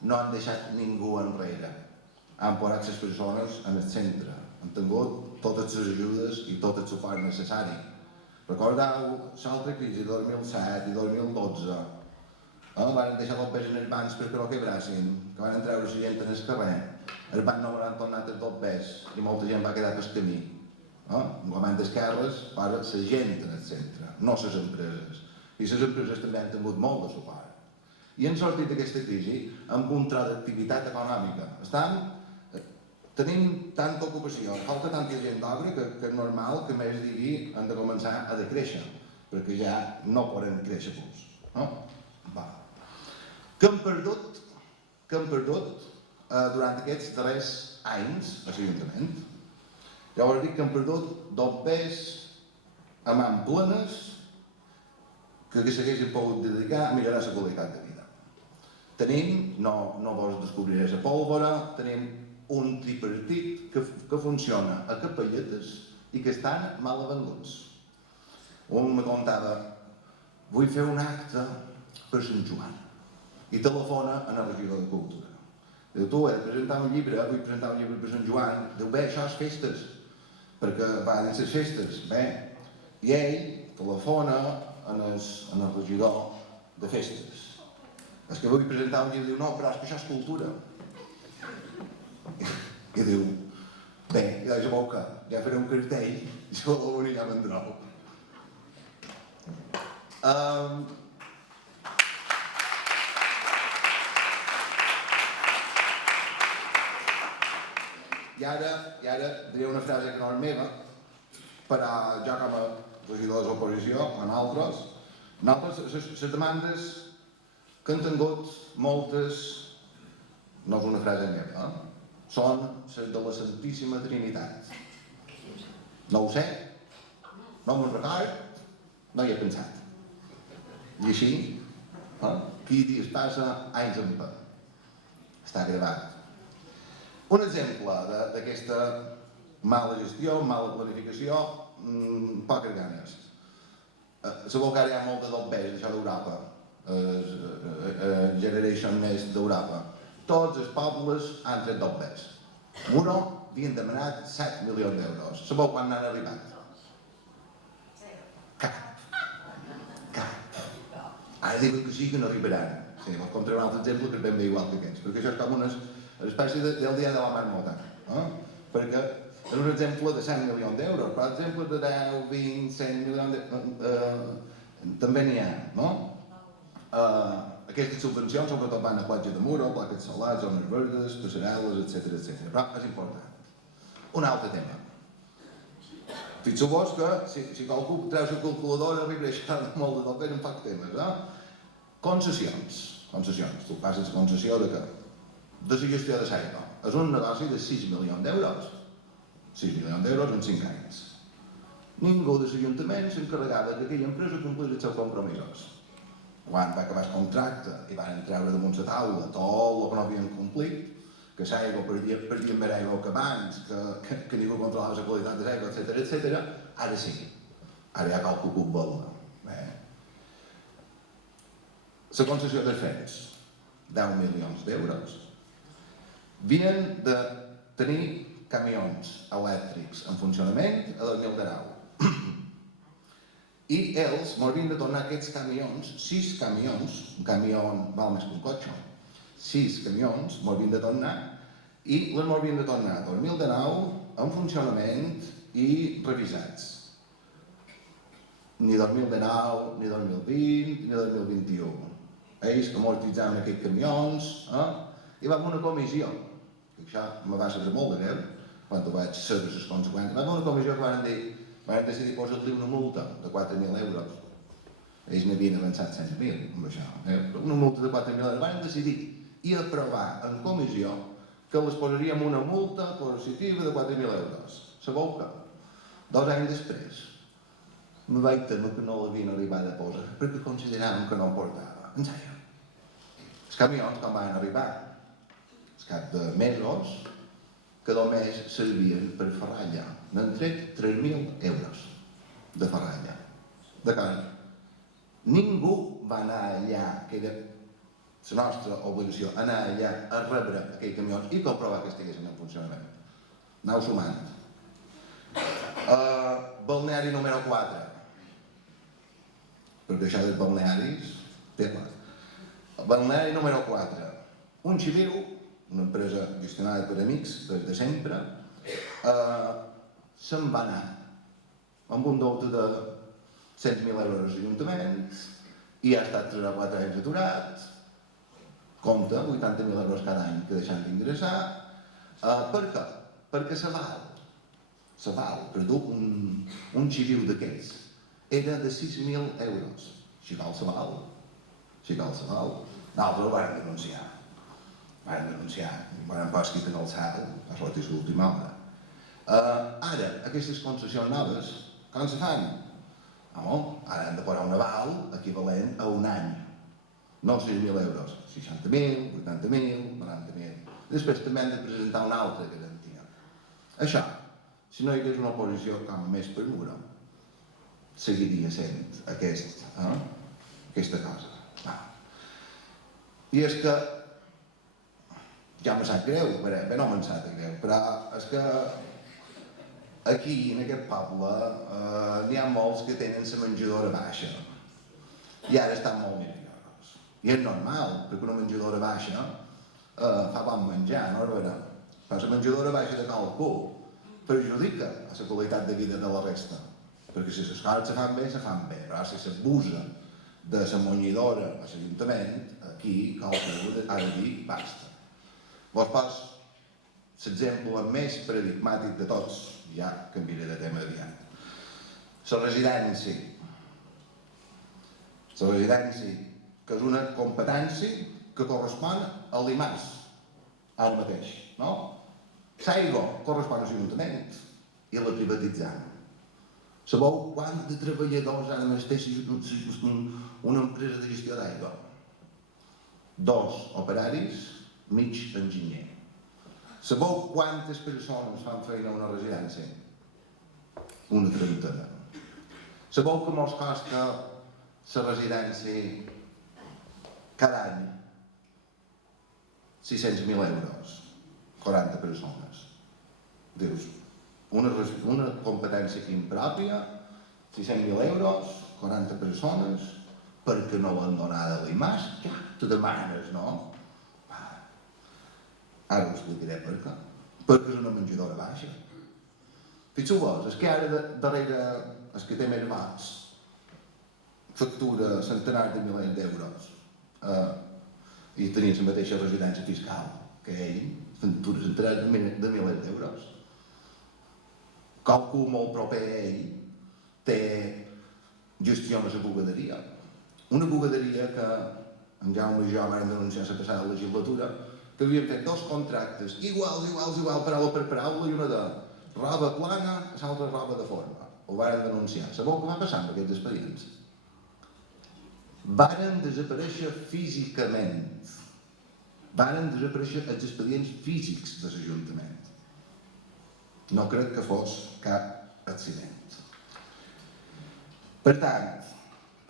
no han deixat ningú enrere. Han posat les persones en el centre, han tingut totes les ajudes i tot el suport necessari. Recordeu l'altra crisi de 2007 i 2012, van deixar els bés en els bancs perquè no quebrassin, que van treure la gent en el carrer, els bancs no van tornar els dos bés i molta gent va quedar pel camí. Un govern d'esquerres posa la gent en el centre, no les empreses. I les empreses també han tingut molt de suport. I han sortit d'aquesta crisi amb un tros d'activitat econòmica. Tenim tanta ocupació, falta tanta gent d'obra que és normal que més digui han de començar a decréixer, perquè ja no poden créixer més. Què hem perdut durant aquests darrers anys a l'Ajuntament? Llavors dic que hem perdut dos bés a mans plenes que s'haguessin pogut dedicar a millorar la qualitat de vida. Tenim, no vos descobriré la pólvora, tenim un tripartit que funciona a capelletes i que estan mal avenguts. Un me contava, vull fer un acte per Sant Joan, i telefona a la regidor de Cultura. Diu, tu, he de presentar un llibre, vull presentar un llibre per Sant Joan. Diu, bé, això és festes, perquè van ser festes, bé. I ell telefona a el regidor de festes. És que vull presentar un llibre, diu, no, però és que això és cultura. I diu, bé, ja sabeu que ja faré un cartell i si voleu venir ja vendreu. I ara diré una frase que no és meva, però jo com a regidor de l'oposició, o nosaltres, les demandes que han tingut moltes, no és una frase meva, són les de la Santíssima Trinitat. No ho sé, no me'n record, no hi he pensat. I així, qui dies passa, anys en pa. Està gravat. Un exemple d'aquesta mala gestió, mala planificació, poques ganes. Sabeu que ara hi ha molt de dobbers, això d'Europa, Generation més d'Europa. Tots els pobles han tret dobbers. Muro havien demanat 7 milions d'euros. Sabeu quan n'han arribat? Cap. Ara diuen que sí, que no arribaran. Sí, vos contaré un altre exemple que és ben bé igual que aquests, perquè això és com una espècie del dia de la marmota. Perquè és un exemple de 100 milions d'euros, per exemple de 10, 20, 100 milions d'euros, també n'hi ha, no? Aquestes subvencions sobretot van a platja de Muro, plaques solars, zones verdes, passarel·les, etc. Però és important. Un altre tema. Fixeu-vos que si qualcú treu la calculadora arriba a deixar molt de tot en pocs temes. Concessions. Tu passes la concessió de què? De la gestió de l'aigua. És un negoci de 6 milions d'euros. 6 milions d'euros en 5 anys. Ningú de l'Ajuntament s'encarregava que aquella empresa complís els seus compromisos. Quan va acabar el contracte i van treure damunt la taula tot el que no havien complit, que l'aigua perdien més aigua que abans, que ningú controlava la qualitat de l'aigua, etc. Ara sí. Ara hi ha qualque cub valor. La concessió dels frens, 10 milions d'euros. Havien de tenir camions elèctrics en funcionament a 2019. I ells m'haurien de tornar aquests camions, 6 camions, un camió val més que un cotxe, 6 camions m'haurien de tornar i les m'haurien de tornar 2019 en funcionament i revisats. Ni 2019, ni 2020, ni 2021. Ells amortitzaven aquests camions i va haver una comissió, que això me va saber molt de greu, quan ho vaig saber les conseqüències, va haver una comissió que van decidir posar-li una multa de 4.000 euros. Ells n'havien avançat 100.000 amb això, una multa de 4.000 euros. Van decidir i aprovar en comissió que les posaríem una multa coercitiva de 4.000 euros. Sabeu què? 2 anys després me vaig temer que no l'havien arribat a posar perquè consideraven que no em portava. En sèrio. Els camions, quan van arribar, al cap de mesos, que només servien per ferralla. N'han tret 3.000 euros de ferralla, de casa. Ningú va anar allà, que era la nostra obligació, anar allà a rebre aquells camions i comprovar que estiguessin en funcionament. Anau sumant. Balneari número 4. Perquè això dels balnearis, tema. Balneari número 4. Un xiliu, una empresa gestionada per amics des de sempre, se'n va anar amb un deute de 100.000 euros als ajuntaments i ha estat 3 o 4 anys aturat, compta 80.000 euros cada any que deixant d'ingressar. Per què? Perquè se val per dur un xiliu d'aquests era de 6.000 euros. Si val, se val. Nosaltres ho vam denunciar. Van pas quitar el sal, a sortir l'última hora. Ara, aquestes concessions noves, com se fan? Ara han de posar un aval equivalent a un any. No 6.000 euros, 60.000, 80.000, 90.000. Després també han de presentar una altra garantia. Això, si no hi hagués una oposició com més per muro, seguiria sent aquesta cosa. I és que ja me sap greu, bé no me'n sap greu, però és que aquí, en aquest poble, n'hi ha molts que tenen la menjadora baixa i ara estan molt millors. I és normal, perquè una menjadora baixa fa bon menjar, no? Però la menjadora baixa de qualcú perjudica la qualitat de vida de la resta, perquè si les coses se fan bé, però si s'abusa de la munyidora a l'Ajuntament, aquí qualcú ha de dir basta. Vos poso l'exemple més paradigmàtic de tots, ja canviaré de tema aviat. La residència, que és una competència que correspon a l'IMAS, ara mateix, no? L'aigua correspon a l'Ajuntament i la privatitzant. Sabeu quant de treballadors ara mateix té una empresa de gestió d'aigua? 2 operaris, mig enginyer. Sabeu quantes persones fan feina a una residència? Una trentena. Sabeu que mos costa la residència cada any 600.000 euros, 40 persones. Dius, una competència aquí impròpia, 600.000 euros, 40 persones, perquè no l'han donada a l'IMAS, ja, te demanes, no? Ara ho explicaré per què. Perquè és una menjadora baixa. Fixeu-vos, és que ara darrere el que té més vots factura centenars de milers d'euros i tenia la mateixa residència fiscal que ell, factura centenars de milers d'euros. Qualcú molt proper a ell gestiona la bugaderia. Una bugaderia que en Jaume i jo vam denunciar la passada legislatura, que havien fet 2 contractes iguals, paraula per paraula, i una de roba plana, l'altra roba de forma. Ho varen denunciar. Sabeu què va passar amb aquests expedients? Varen desaparèixer físicament. Varen desaparèixer els expedients físics de l'Ajuntament. No crec que fos cap accident. Per tant,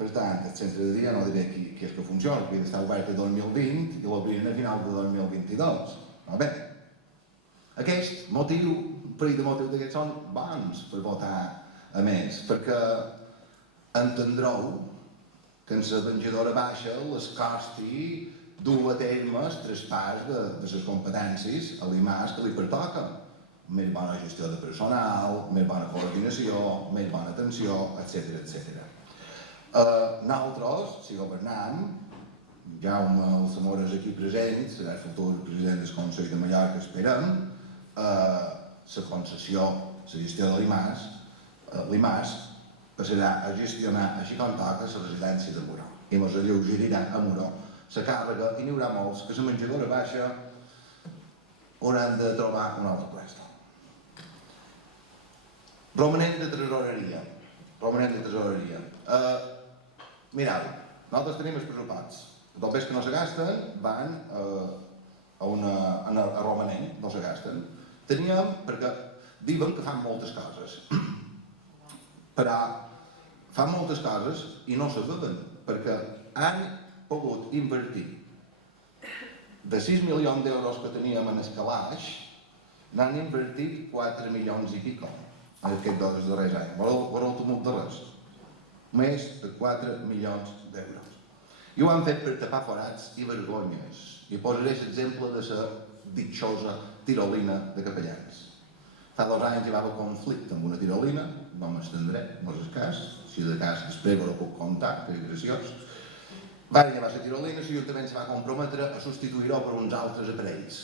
el centre de dia no diré qui és que funciona, que havia d'estar obert el 2020 i l'obrien a final de 2022. Bé, aquest motiu, un parell de motius d'aquests són bons per votar a més, perquè entendreu que en la menjadora baixa les costi dur a terme el traspàs de les competències a l'IMAS que li pertoca. Més bona gestió de personal, més bona coordinació, més bona atenció, etc. Nosaltres, si governam, Jaume Alsamores aquí present, serà el futur president del Consell de Mallorca, esperem, la concessió, la gestió de l'IMAS passarà a gestionar així com toca la residència de Moró. I ens alleugerirà a Moró la càrrega i n'hi haurà molts que la menjadora baixa hauran de trobar un altre lloc. Romanent de tresoreria. romanent de tesoreria. Mireu, nosaltres tenim els pressuposts. Els pes que no se gasten van a romanent, no se gasten. Teníem, perquè diuen que fan moltes coses, però fan moltes coses i no se veuen, perquè han pogut invertir de 6 milions d'euros que teníem en escalaix, n'han invertit 4 milions i pico en aquests darrers anys. Veureu el tumult de res. Més de 4 milions d'euros. I ho han fet per tapar forats i vergonyes. I posaré l'exemple de la ditxosa tirolina de Capellans. Fa 2 anys hi va haver conflicte amb una tirolina, no m'estendré, no és el cas, si de cas després ho puc contar, que és graciós. Va llevar la tirolina, l'Ajuntament se va comprometre a substituir-ho per uns altres aparells.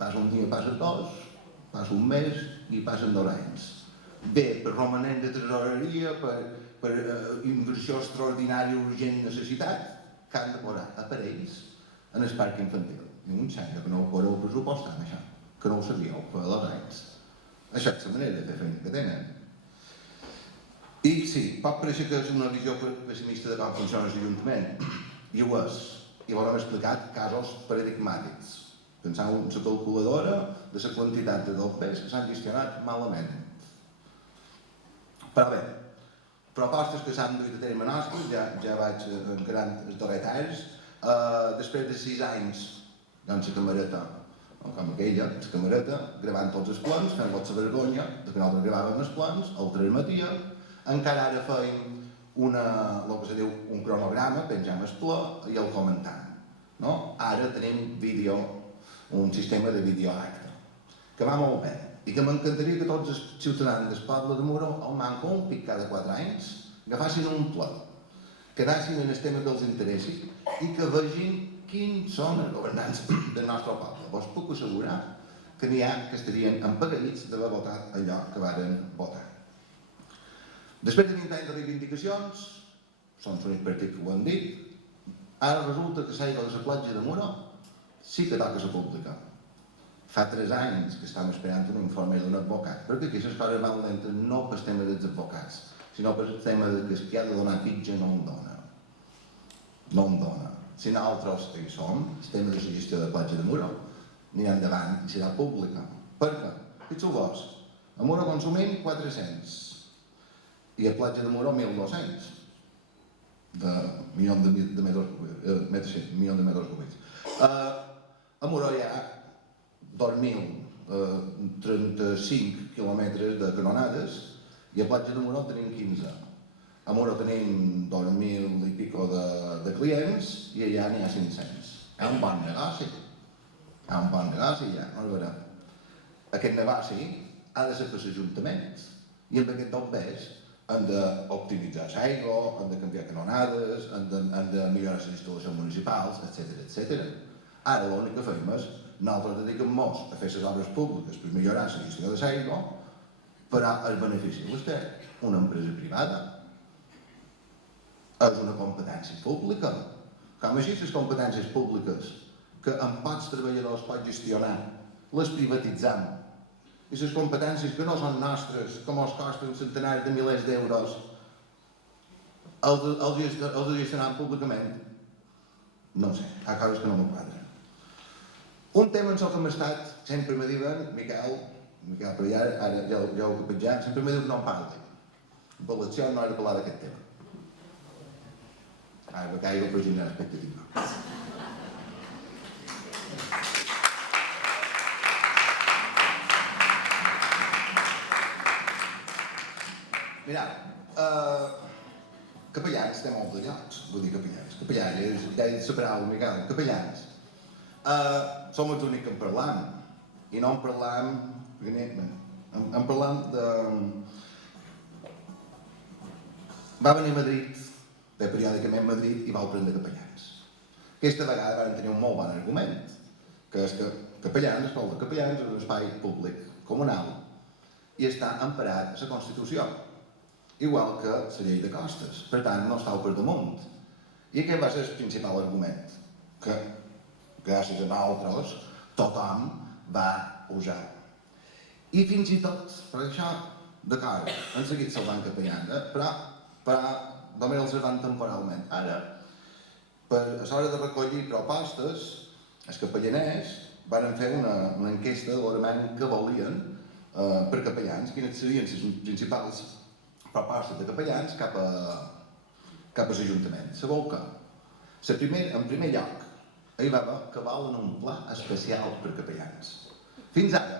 Passa un dia, passa 2, passa un mes i passen 2 anys. Bé, per romanent de tesoreria, per inversió extraordinària, urgent necessitat, que han de posar aparells en el parc infantil. Ningú sembla que no ho podeu pressupostar, això, que no ho sabíeu, fa 2 anys. Això és la manera de fer feina que tenen. I sí, pot pareixer que és una visió pessimista de com funciona l'Ajuntament, i ho és. I ho hem explicat casos paradigmàtics. Penseu en la calculadora de la quantitat de dobbers que s'han gestionat malament. Però bé, propostes que s'han duit a terme nostres, ja vaig encarant els darrers anys. Després de 6 anys, doncs la camereta, com aquella, la camereta, gravant tots els plans, fent-los la vergonya, que nosaltres gravàvem els plans, el transmetíem, encara ara feim el que se diu un cronograma, penjam el pla i el comentam. No? Ara tenim vídeo, un sistema de videoacte, que va molt bé, i que m'encantaria que tots els ciutadans del poble de Muro, al manco un pic cada 4 anys, agafassin un pla, que anessin en el tema que els interessi i que vegin quins són els governants del nostre poble. Vos puc assegurar que n'hi ha que estarien empagadits d'haver votat allò que varen votar. Després de 20 anys de reivindicacions, són l'únic partit que ho han dit, ara resulta que l'aigua de la platja de Muro sí que toca la pública. Fa 3 anys que estàvem esperant un informe d'un advocat, perquè aquí les coses van lentes no pel tema dels advocats, sinó pel tema que el que ha de donar pitja no em dona. No em dona. Si nosaltres hi som, el tema de la gestió de la platja de Muro anirà endavant i serà pública. Per què? Fixeu vos, a Muro consumim 400 i a platja de Muro 1.200 milions de metres cúbics. A Muro hi ha 2.035 quilòmetres de canonades i a platja de Muro tenim 15. A Muro tenim 2.000 i pico de clients i allà n'hi ha 500. Hi ha un bon negoci. Hi ha un bon negoci ja, no el veurem. Aquest negoci ha de ser per l'Ajuntament i amb aquest dobbers han d'optimitzar l'aigua, han de canviar canonades, han de millorar les instal·lacions municipals, etc. Ara l'únic que fem és nosaltres dediquem-nos a fer les obres públiques per millorar la gestió de l'aigua, però el benefici els té una empresa privada. És una competència pública. Com així les competències públiques que amb pocs treballadors pots gestionar, les privatitzam. I les competències que no són nostres, com els costen centenars de milers d'euros, els gestionam públicament. No sé, hi ha coses que no m'ho quadren. Un tema en el que hem estat, sempre me diuen, Miquel, però ara ja ho he penjat, sempre me diu que no en parli. Per l'acció no he de parlar d'aquest tema. Ara que caigo per generar expectativa. Mireu, capellans té molts de llocs, vull dir capellans. Capellans, ja he de separar el Miquel, capellans. Som els únics que en parlam, i no en parlam, en parlam de... Va venir a Madrid, ve periòdicament a Madrid i va prendre capellans. Aquesta vegada van tenir un molt bon argument, que és que capellans, escolta, capellans és un espai públic, comunal, i està emparat a la Constitució, igual que la llei de costes, per tant no estàu per damunt. I aquest va ser el principal argument, que gràcies a nosaltres tothom va usar. I fins i tot, per això, de cara, han seguit salvant capellans, però només els salvant temporalment. Ara, a l'hora de recollir propostes, els capellaners van fer una enquesta de l'orament que volien per capellans, quines serien les principals propostes de capellans cap a l'Ajuntament. Sabeu què? En primer lloc, hi va haver que volen un pla especial per capellans. Fins ara,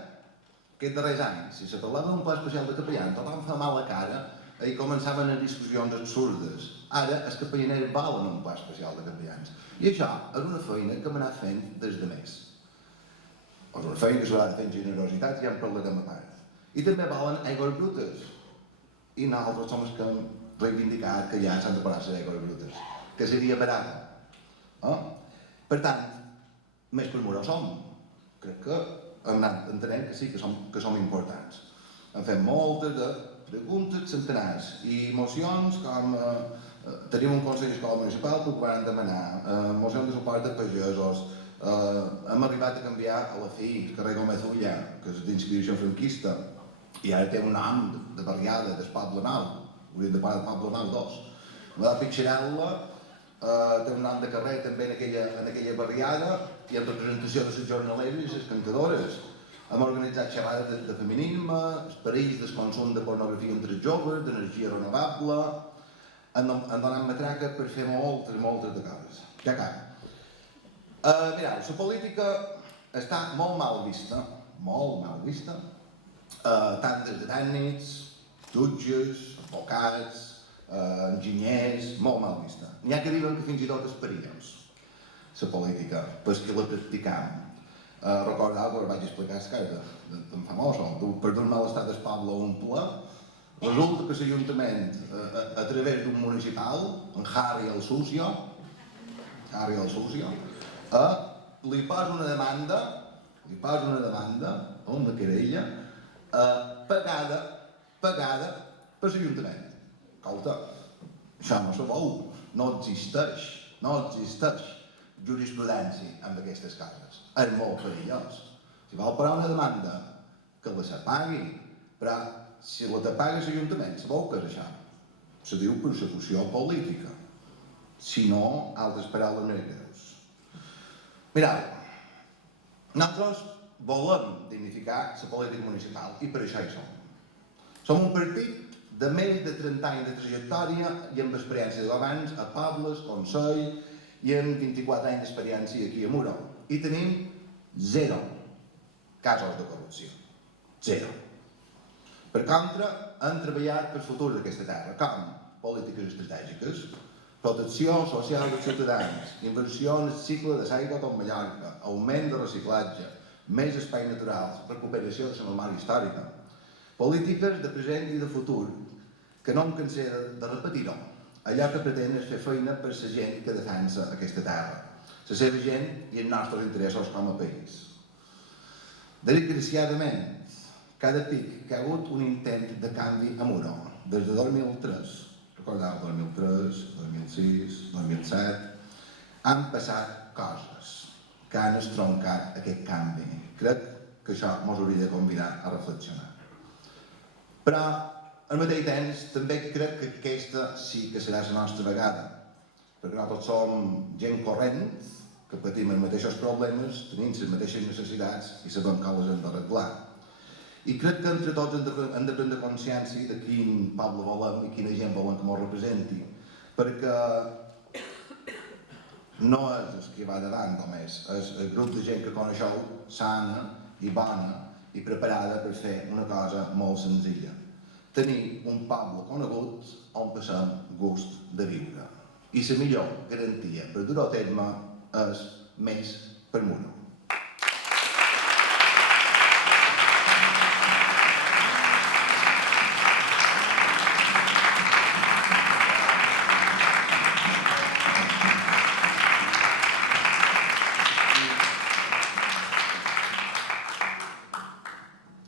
aquests darrers anys, si se parlava d'un pla especial de capellans, tothom fa mala cara i començaven a discussions absurdes. Ara, els capellaners volen un pla especial de capellans. I això és una feina que hem anat fent des de més. És una feina que s'haurà de fer amb generositat, ja en parlarem a part. I també volen aigües brutes. I nosaltres som els que hem reivindicat que ja s'han de parar les aigües brutes, que seria barata. Per tant, més per morar som. Crec que hem anat entenent que sí, que som importants. Hem fet moltes de preguntes, centenars, i mocions com tenim un Consell d'Escola Municipal que ho van demanar, mocions de suport de pagesos, hem arribat a canviar a la fi el carrer Gómez Ulla, que és d'inspiració franquista, i ara té un nom de barriada del Poble Nou, hauríem de parlar del Poble Nou 2. La Pitxerel·la té un nom de carrer també en aquella barriada, i en representació de les jornaleres i les cantadores. Hem organitzat xerrades de feminisme, els perills del consum de pornografia entre els joves, d'energia renovable, hem donat matraca per fer moltes de coses. Ja acabo. Mireu, la política està molt mal vista, tant des de tècnics, jutges, advocats, enginyers, molt mal vista. N'hi ha que diuen que fins i tot és perillós, la política, pels que la practicam. Recordeu que us vaig explicar el cas d'en Famoso, per donar l'estat del poble un ple, resulta que l'Ajuntament, a través d'un municipal, en Harry el Sucio, li posa una demanda, una querella, pagada per l'Ajuntament. Escolta, això no se vol, no existeix jurisprudència amb aquestes coses. És molt perillós. Si vol parar una demanda, que la se pagui, però si la te paga l'Ajuntament, sabeu què és això? Se diu persecució política. Si no, altres paraules més greus. Mireu, nosaltres volem dignificar la política municipal i per això hi som. Som un partit de més de 30 anys de trajectòria i amb experiència de governs a pobles, consell i amb 24 anys d'experiència aquí a Muro. I tenim 0 casos de corrupció. 0. Per contra, hem treballat pel futur d'aquesta terra, com polítiques estratègiques, protecció social dels ciutadans, inversió en el cicle de l'aigua tot Mallorca, augment de reciclatge, més espais naturals, recuperació de la memòria històrica, polítiques de present i de futur, que no em cansé de repetir-ho. Allò que pretén és fer feina per la gent que defensa aquesta terra, la seva gent i els nostres interessos com a país. Desgraciadament, cada pic que ha hagut un intent de canvi a Muro, des de 2003, recordeu, 2003, 2006, 2007, han passat coses que han estroncat aquest canvi. Crec que això ens hauria de convidar a reflexionar. Però, al mateix temps, també crec que aquesta sí que serà la nostra vegada, perquè nosaltres som gent corrent, que patim els mateixos problemes, tenim les mateixes necessitats i sabem com les hem d'arreglar. I crec que entre tots hem de prendre consciència de quin poble volem i quina gent volem que ens representi, perquè no és el que va davant només, és el grup de gent que coneixeu sana i bona i preparada per fer una cosa molt senzilla. Tenir un poble conegut on passem gust de viure. I la millor garantia per dur-ho a terme és més per Muro.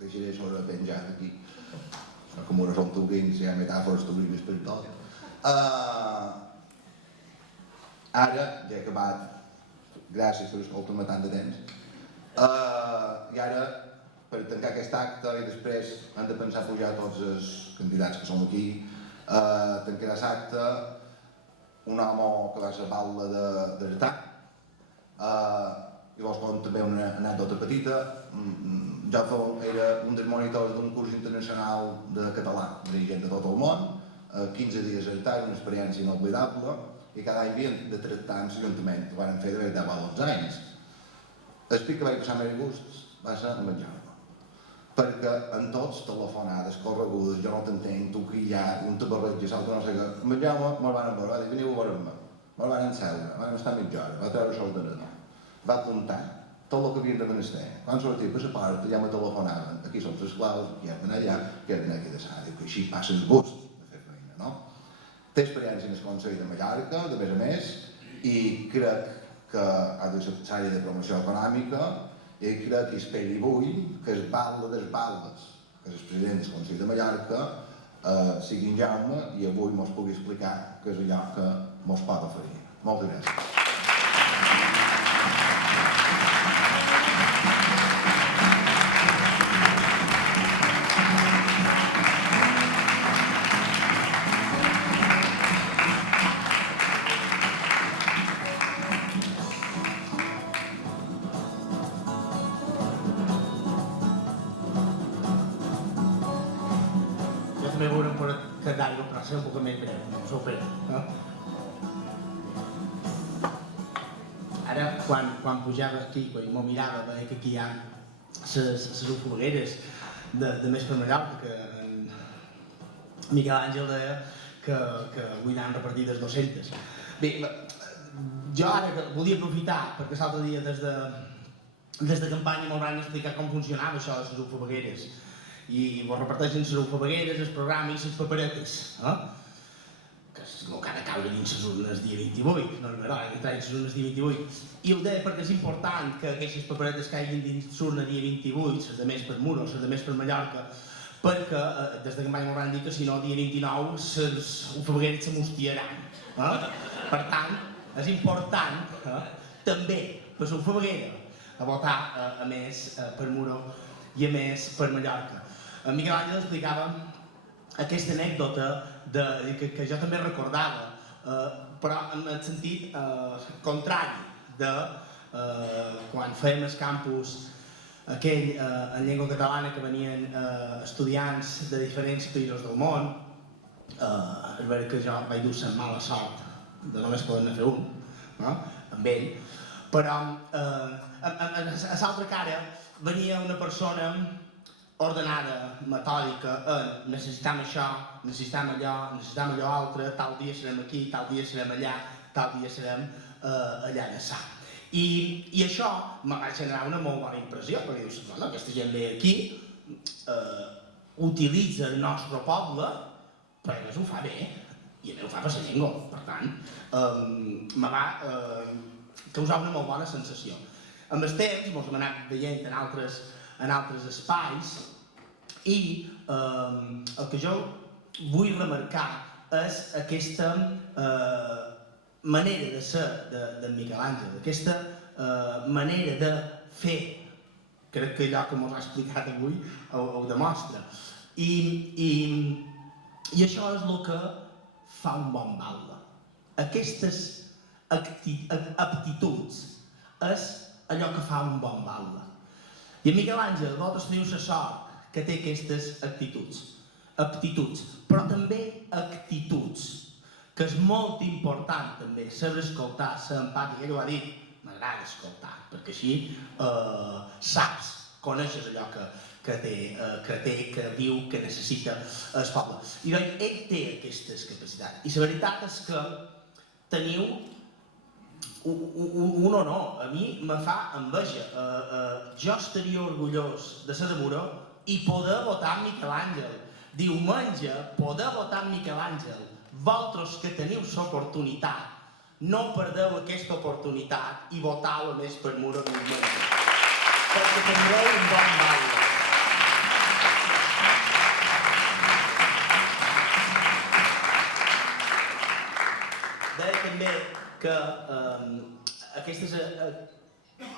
Deixaré sobre penjat aquí. Com ara són taurins, hi ha metàfores taurines per tot. Ara, ja he acabat, gràcies per escoltar-me tant de temps, i ara per tancar aquest acte i després han de pensar pujar tots els candidats que som aquí. Tancarà l'acte un home que va ser balda d'Artà. Llavors com també una anècdota petita. Jo era un dels monitors d'un curs internacional de català, dirigent de tot el món, 15 dies a Artà, una experiència inoblidable, i cada any havien de tractar amb l'Ajuntament, que van fer de veritat fa 12 anys. El pic que vaig passar més gust va ser menjar-me, perquè en tots telefonades, corregudes, jo no t'entenc, tu qui hi ha, un te barreja, l'altre no sé què, menjar-me, me'l van veure, va dir, veniu a veure'm, me'l van enceure, van estar mitja hora, va treure l'ordenador, va apuntar tot el que havien de menester. Quan sortia per la porta ja me telefonaven, aquí som les claus, qui ha d'anar allà, qui ha d'anar aquí de sala, diu que així passa el gust de fer feina, no? Té experiència en el Consell de Mallorca, de més, i crec que ha de ser l'àrea de promoció econòmica, i crec i espero i vull que el balda dels baldes, que és el president del Consell de Mallorca, sigui en Jaume i avui mos pugui explicar què és allò que mos pot oferir. Moltes gràcies. També veurem per aquest d'aigua, però ser un poc més breu, s'ho faré. Ara, quan pujava aquí, quan m'ho mirava, veia que aquí hi ha les fogueres de Més per Mallorca, que Miquel Àngel deia que avui n'han repartides 200. Bé, jo ara volia aprofitar, perquè l'altre dia des de campanya m'hauran explicat com funcionava això de les fogueres. I vos reparteixen les alfabegueres, el programa i les paperetes, que és el que ha de caure dins les urnes dia 28, no és veritat, que traien les urnes dia 28. I ho deia perquè és important que aquestes paperetes caiguin dins l'urna dia 28, les de Més per Muro, les de Més per Mallorca, perquè des de campanya m'hauran dit que si no, dia 29, les alfabegueres se m'hostiaran. Per tant, és important també per l'alfabeguera a votar a Més per Muro i a Més per Mallorca. En Miquel Àngel explicava aquesta anècdota que jo també recordava, però en el sentit contrari de quan fèiem el campus aquell en llengua catalana que venien estudiants de diferents països del món. És veritat que jo vaig dur la mala sort de només poder-ne fer un, amb ell, però a l'altra cara venia una persona ordenada, metòdica, en necessitam això, necessitam allò altre, tal dia serem aquí, tal dia serem allà, tal dia serem allà d'allà. I això me va generar una molt bona impressió, perquè dius, bueno, aquesta gent ve aquí, utilitza el nostre poble, però a més ho fa bé, i a més ho fa per la llengua, per tant, me va causar una molt bona sensació. Amb el temps, ens hem anat veient en altres espais i el que jo vull remarcar és aquesta manera de ser de Miquel Àngel, aquesta manera de fer. Crec que allò que m'ho ha explicat avui ho demostra. I això és el que fa un bon balda. Aquestes aptituds és allò que fa un bon balda. I en Miquel Àngel, vosaltres teniu la sort que té aquestes aptituds, però també actituds, que és molt important també, saber escoltar, ser empàtic. Ell ho ha dit, m'agrada escoltar, perquè així saps, coneixes allò que té, que viu, que necessita el poble. I doncs ell té aquestes capacitats. I la veritat és que teniu un honor, a mi me fa enveja. Jo estaria orgullós de ser de Muro i poder votar Miquel Àngel. Diumenge, poder votar Miquel Àngel. Vosaltres que teniu l'oportunitat, no perdeu aquesta oportunitat i votau a Més per Muro diumenge. Perquè tindreu un bon balda. Deia també que aquestes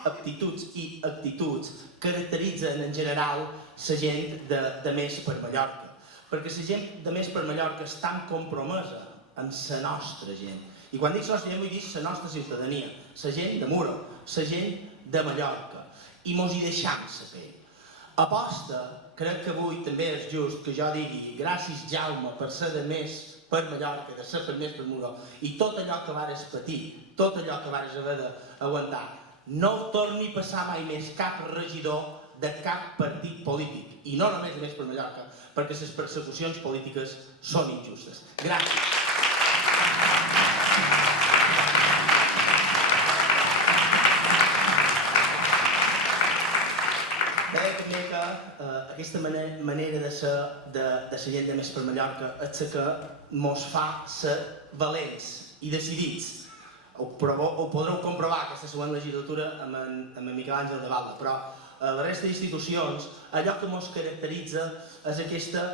aptituds i actituds caracteritzen en general la gent de Més per Mallorca. Perquè la gent de Més per Mallorca és tan compromesa amb la nostra gent. I quan dic la nostra gent vull dir la nostra ciutadania, la gent de Muro, la gent de Mallorca. I mos hi deixam saber. Aposta, crec que avui també és just que jo digui gràcies Jaume per ser de Més per Mallorca, de ser per Més per Muro, i tot allò que vares patir, tot allò que vares haver d'aguantar, no ho torni a passar mai més cap regidor de cap partit polític, i no només de Més per Mallorca, perquè les persecucions polítiques són injustes. Gràcies. Deia també que aquesta manera de ser de la gent de Més per Mallorca és la que mos fa ser valents i decidits. Ho podreu comprovar aquesta següent legislatura amb en Miquel Àngel de Valda, però a la resta d'institucions allò que mos caracteritza és aquesta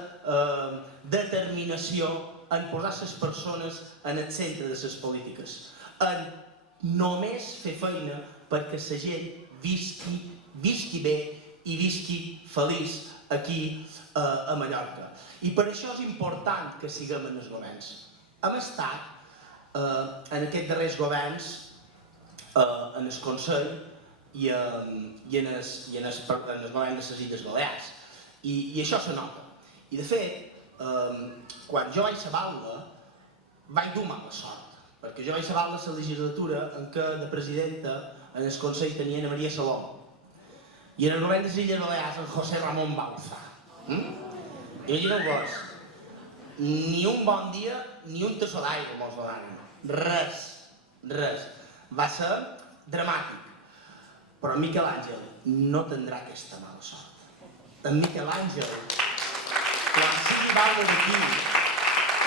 determinació en posar les persones en el centre de les polítiques, en només fer feina perquè la gent visqui bé i visqui feliç aquí a Mallorca. I per això és important que siguem en els governs. Hem estat en aquests darrers governs en el Consell i en el govern de les Illes Balears. I això se nota. I de fet, quan jo vaig a Valda, vaig dur mala sort, perquè jo vaig a Valda la legislatura en què de presidenta en el Consell tenia Ana Maria Salom i en el govern de les Illes Balears en José Ramón Bauza. Imagineu-vos, ni un bon dia ni un tassó d'aigua mos donaven. Res. Va ser dramàtic. Però en Miquel Àngel no tindrà aquesta mala sort. En Miquel Àngel, quan sigui Valda d'aquí,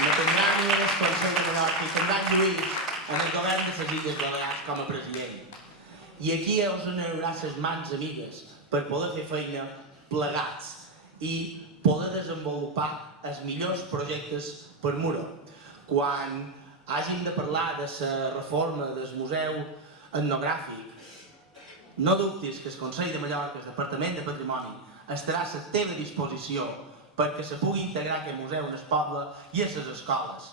no tindrà ni el Consell de Mallorca i tindrà en Lluís en el govern de les Illes Balears com a president. I aquí us n'haurà les mans amigues per poder fer feina plegats i poder desenvolupar els millors projectes per Muro. Quan hàgim de parlar de la reforma del museu etnogràfic, no dubtis que el Consell de Mallorca, el Departament de Patrimoni, estarà a la teva disposició perquè se pugui integrar aquest museu en el poble i a les escoles.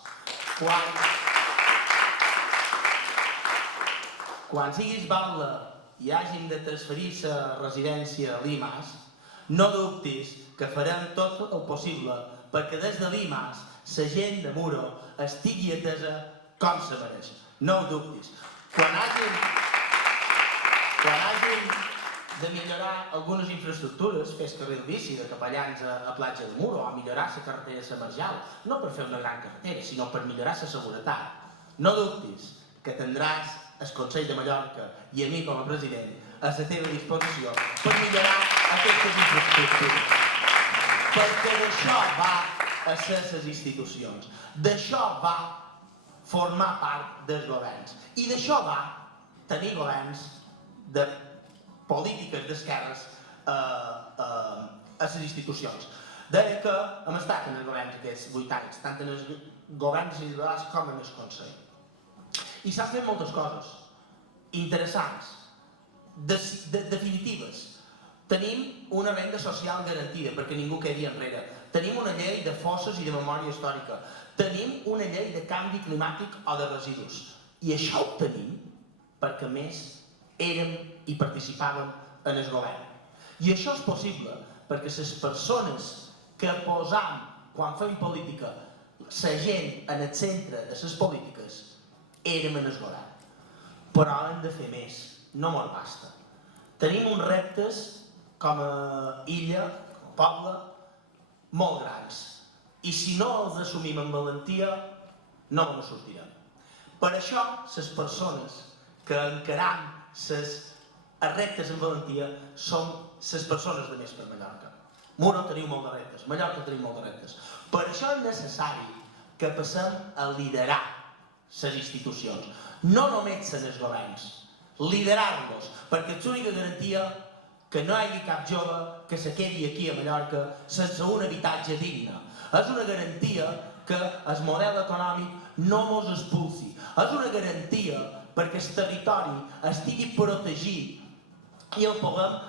Quan siguis Valda i hàgim de transferir la residència a Limas, no dubtis que farem tot el possible perquè des de Limas la gent de Muro estigui atesa com se mereix. No ho dubtis. Quan hàgim de millorar algunes infraestructures, fer el carril bici de Capellans a Platja de Muro, o millorar la carretera de la Marjal, no per fer una gran carretera, sinó per millorar la seguretat, no dubtis que tindràs el Consell de Mallorca i a mi com a president a la teva disposició per millorar aquestes infraestructures. Perquè d'això va a ser les institucions, d'això va formar part dels governs i d'això va tenir governs de polítiques d'esquerres a les institucions. Deia que hem estat en els governs aquests 8 anys, tant en els governs individuals com en el Consell. I s'han fet moltes coses interessants, definitives. Tenim una renda social garantida perquè ningú quedi enrere. Tenim una llei de fosses i de memòria històrica. Tenim una llei de canvi climàtic o de residus. I això ho tenim perquè a més érem i participàvem en el govern. I això és possible perquè les persones que posam quan fem política la gent en el centre de les polítiques érem en el govern. Però hem de fer més, no mos basta. Tenim uns reptes com a illa, com a poble, molt grans. I si no els assumim amb valentia, no ens sortirem. Per això, les persones que encaram els reptes amb valentia són les persones de Més per Mallorca. Muro teniu molt de reptes, Mallorca teniu molt de reptes. Per això és necessari que passem a liderar les institucions, no només en els governs, liderar-los, perquè és l'única garantia que no hi hagi cap jove que se quedi aquí a Mallorca sense un habitatge digne. És una garantia que el model econòmic no mos expulsi. És una garantia perquè el territori estigui protegit i el puguem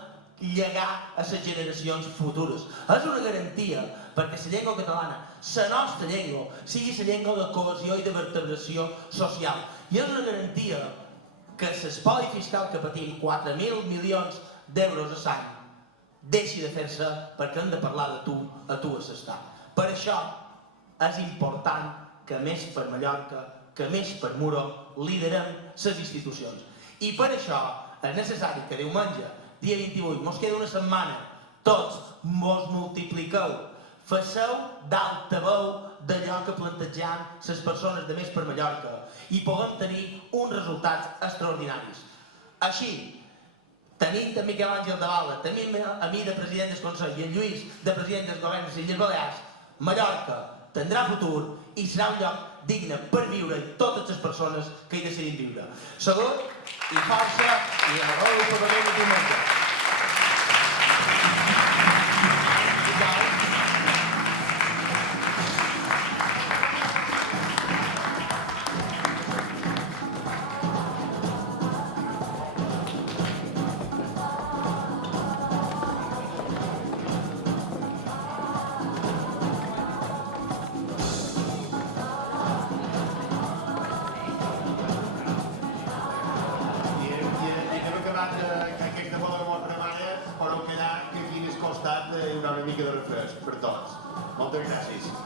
llegar a les generacions futures. És una garantia perquè la llengua catalana, la nostra llengua, sigui la llengua de cohesió i de vertebració social. I és una garantia que l'espoli fiscal que patim, 4.000 milions d'euros a l'any, deixi de fer-se perquè hem de parlar de tu a l'estat. Per això és important que més per Mallorca, que més per Muro, liderem les institucions. I per això és necessari que diumenge, dia 28, mos queda una setmana, tots mos multipliqueu, faceu d'altaveu d'allò que plantegem les persones de Més per Mallorca i puguem tenir uns resultats extraordinaris. Així, tenint en Miquel Àngel de Bala, tenint a mi de president del Consell i en Lluís de president del Govern de les Illes Balears, Mallorca tindrà futur i serà un lloc digne per viure totes les persones que hi decidim viure. Salut i força i a la del Parlament de diumenge. Una mica de refresc per tots. Moltes gràcies.